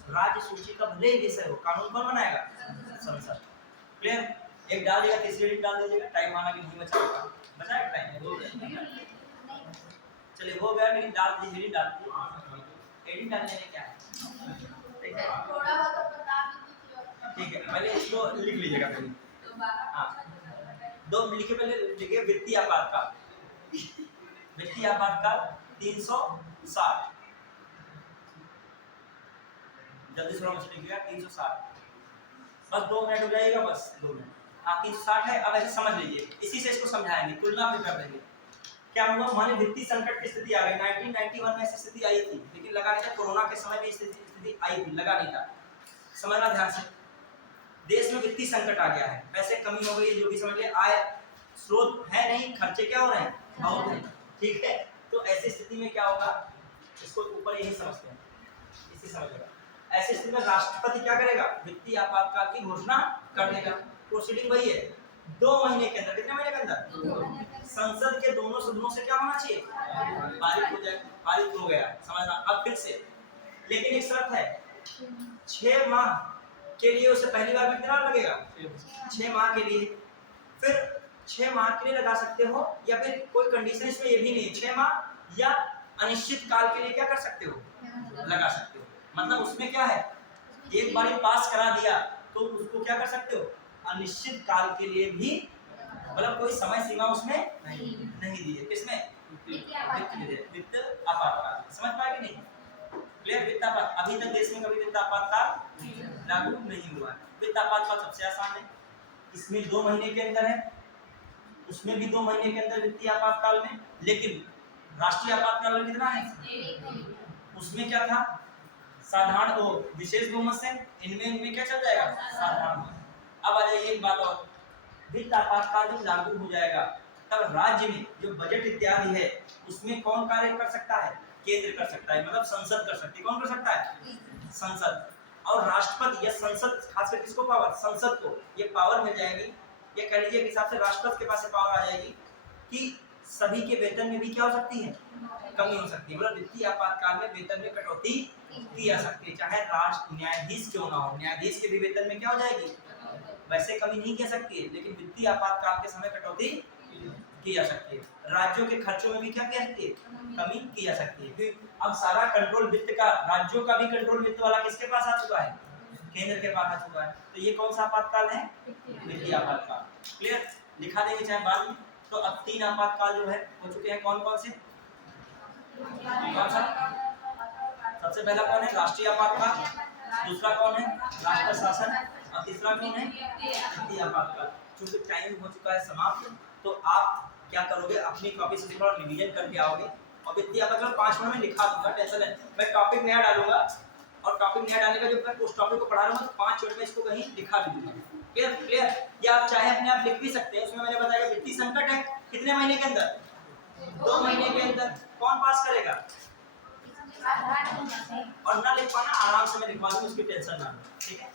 राज्य सूची का भले ही विषय हो, कानून कौन बनाएगा, संसद। क्लियर। एक डाल दिया, तीसरी रीडिंग डाल दीजिएगा, टाइम आना कि नहीं बचा, बचाएगा टाइम, हो गया। चलिए हो गया, लेकिन डाल दीजिए, रीडिंग डाल दीजिए, एडिट डालने में क्या है, ठीक है, थोड़ा बहुत बता दीजिए, ठीक है। पहले इसको लिख लीजिएगा पहले, हाँ दो लिखे, पहले लिखिए वित्तीय आपातकाल, वित्तीय आपातकाल 360, जल्दी से नोट लिखिएगा 360, बस 2 मिनट हो जाएगा, बस 2 मिनट। हाँ 360 है। अब ऐसे समझ लीजिए, इसी से इसको समझाएंगे, तुलना भी कर देंगे। क्या हुआ, हमारे वित्तीय संकट की स्थिति आ गई, 1991 में ऐसी स्थिति आई थी, लेकिन लगा नहीं था, कोरोना के समय में स्थिति आई थी, लगा नहीं था। समझना ध्यान से, देश में वित्तीय संकट आ गया है, पैसे कमी हो गई, जो भी समझ लिया, आय स्रोत है नहीं, खर्चे क्या हो रहे हैं, बहुत हैं, ठीक है। तो ऐसी स्थिति में क्या होगा, इसको ऊपर यही समझते हैं, इसी समझेगा। ऐसी स्थिति में राष्ट्रपति क्या करेगा, वित्तीय आपातकाल की घोषणा कर देगा। प्रोसीडिंग वही है, 2 महीने के अंदर, कितने महीने के अंदर, संसद के दोनों सदनों से क्या होना चाहिए, पारित हो जाए, पारित हो गया, समझना। अब फिर से, लेकिन एक शर्त है, 6 माह के लिए उसे पहली बार में कितना लगेगा, 6 माह के लिए, फिर 6 माह के लिए लगा सकते हो, या फिर कोई कंडीशन इसमें ये भी नहीं, 6 माह या अनिश्चित काल के लिए क्या कर सकते हो, लगा सकते हो। मतलब उसमें क्या है, एक बार पास करा दिया तो उसको क्या कर सकते हो, अनिश्चित काल के लिए भी, मतलब कोई समय सीमा उसमें नहीं दी है, किसमें, वित्त आपातकाल, समझ पाए कि नहीं, क्लियर। वित्त आपातकाल, अभी तक देश में कभी वित्त आपातकाल लागू नहीं हुआ है। वित्त आपातकाल सबसे आसान है, इसमें 2 महीने के अंदर है, उसमें भी 2 महीने के अंदर वित्तीय आपातकाल में, लेकिन राष्ट्रीय आपातकाल में कितना है, उसमें क्या था, साधारण वो विशेष बहुमत से, इनमें क्या चल जाएगा, साधारण। अब आ जाइए एक बात और, वित्त आपातकाल जब लागू हो जाएगा तब राज्य में जो बजट इत्यादि है उसमें कौन कार्य कर सकता है, केंद्र कर सकता है, मतलब संसद कर सकती है, कौन कर सकता है, संसद। और राष्ट्रपति या संसद, खासकर किसको पावर, संसद को ये पावर मिल जाएगी, ये कह लीजिए हिसाब से राष्ट्रपति के पास पावर आ जाएगी कि सभी के वेतन में भी क्या हो सकती है, कमी हो सकती है, मतलब वित्तीय आपातकाल में वेतन में कटौती की जा सकती है, चाहे राष्ट्र न्यायाधीश क्यों ना हो, न्यायाधीश के भी वेतन में क्या हो जाएगी, वैसे कमी नहीं की सकती है, लेकिन वित्तीय आपातकाल के समय कटौती की जा सकती है। राज्यों के खर्चों में भी क्या की सकती है, कमी की जा सकती है, क्योंकि अब सारा कंट्रोल वित्त का, राज्यों का भी कंट्रोल वित्त वाला किसके पास आ चुका है, केंद्र के पास आ चुका है। तो ये कौन सा आपातकाल है, वित्तीय आपातकाल। क्लियर, लिखा देंगे चाहे बाद में। तो अब 3 आपातकाल जो है हो चुके हैं, कौन कौन से, कौन सा, सबसे पहला कौन है, राष्ट्रीय आपातकाल, दूसरा कौन है, राष्ट्र शासन, और तीसरा कौन है, वित्तीय आपातकाल। चूंकि टाइम हो चुका है समाप्त, तो आप क्या करोगे, अपनी कॉपी से थोड़ा रिवीजन करके आओगे, और वित्तीय आपातकाल 5 मिनट में लिखा दूंगा, टेंशन है, मैं टॉपिक नया डालूंगा, और टॉपिक नया डालने का जब मैं उस टॉपिक को पढ़ा रहा हूँ तो 5 मिनट में इसको कहीं लिखा भी दूंगा। Clear, clear. या आप चाहे अपने आप लिख भी सकते हैं, उसमें मैंने बताया वित्तीय संकट है, कितने महीने के अंदर, 2 महीने के अंदर, कौन पास करेगा, और ना लिख पाना आराम से मैं लिखवा दूंगा, उसकी टेंशन ना, ठीक है।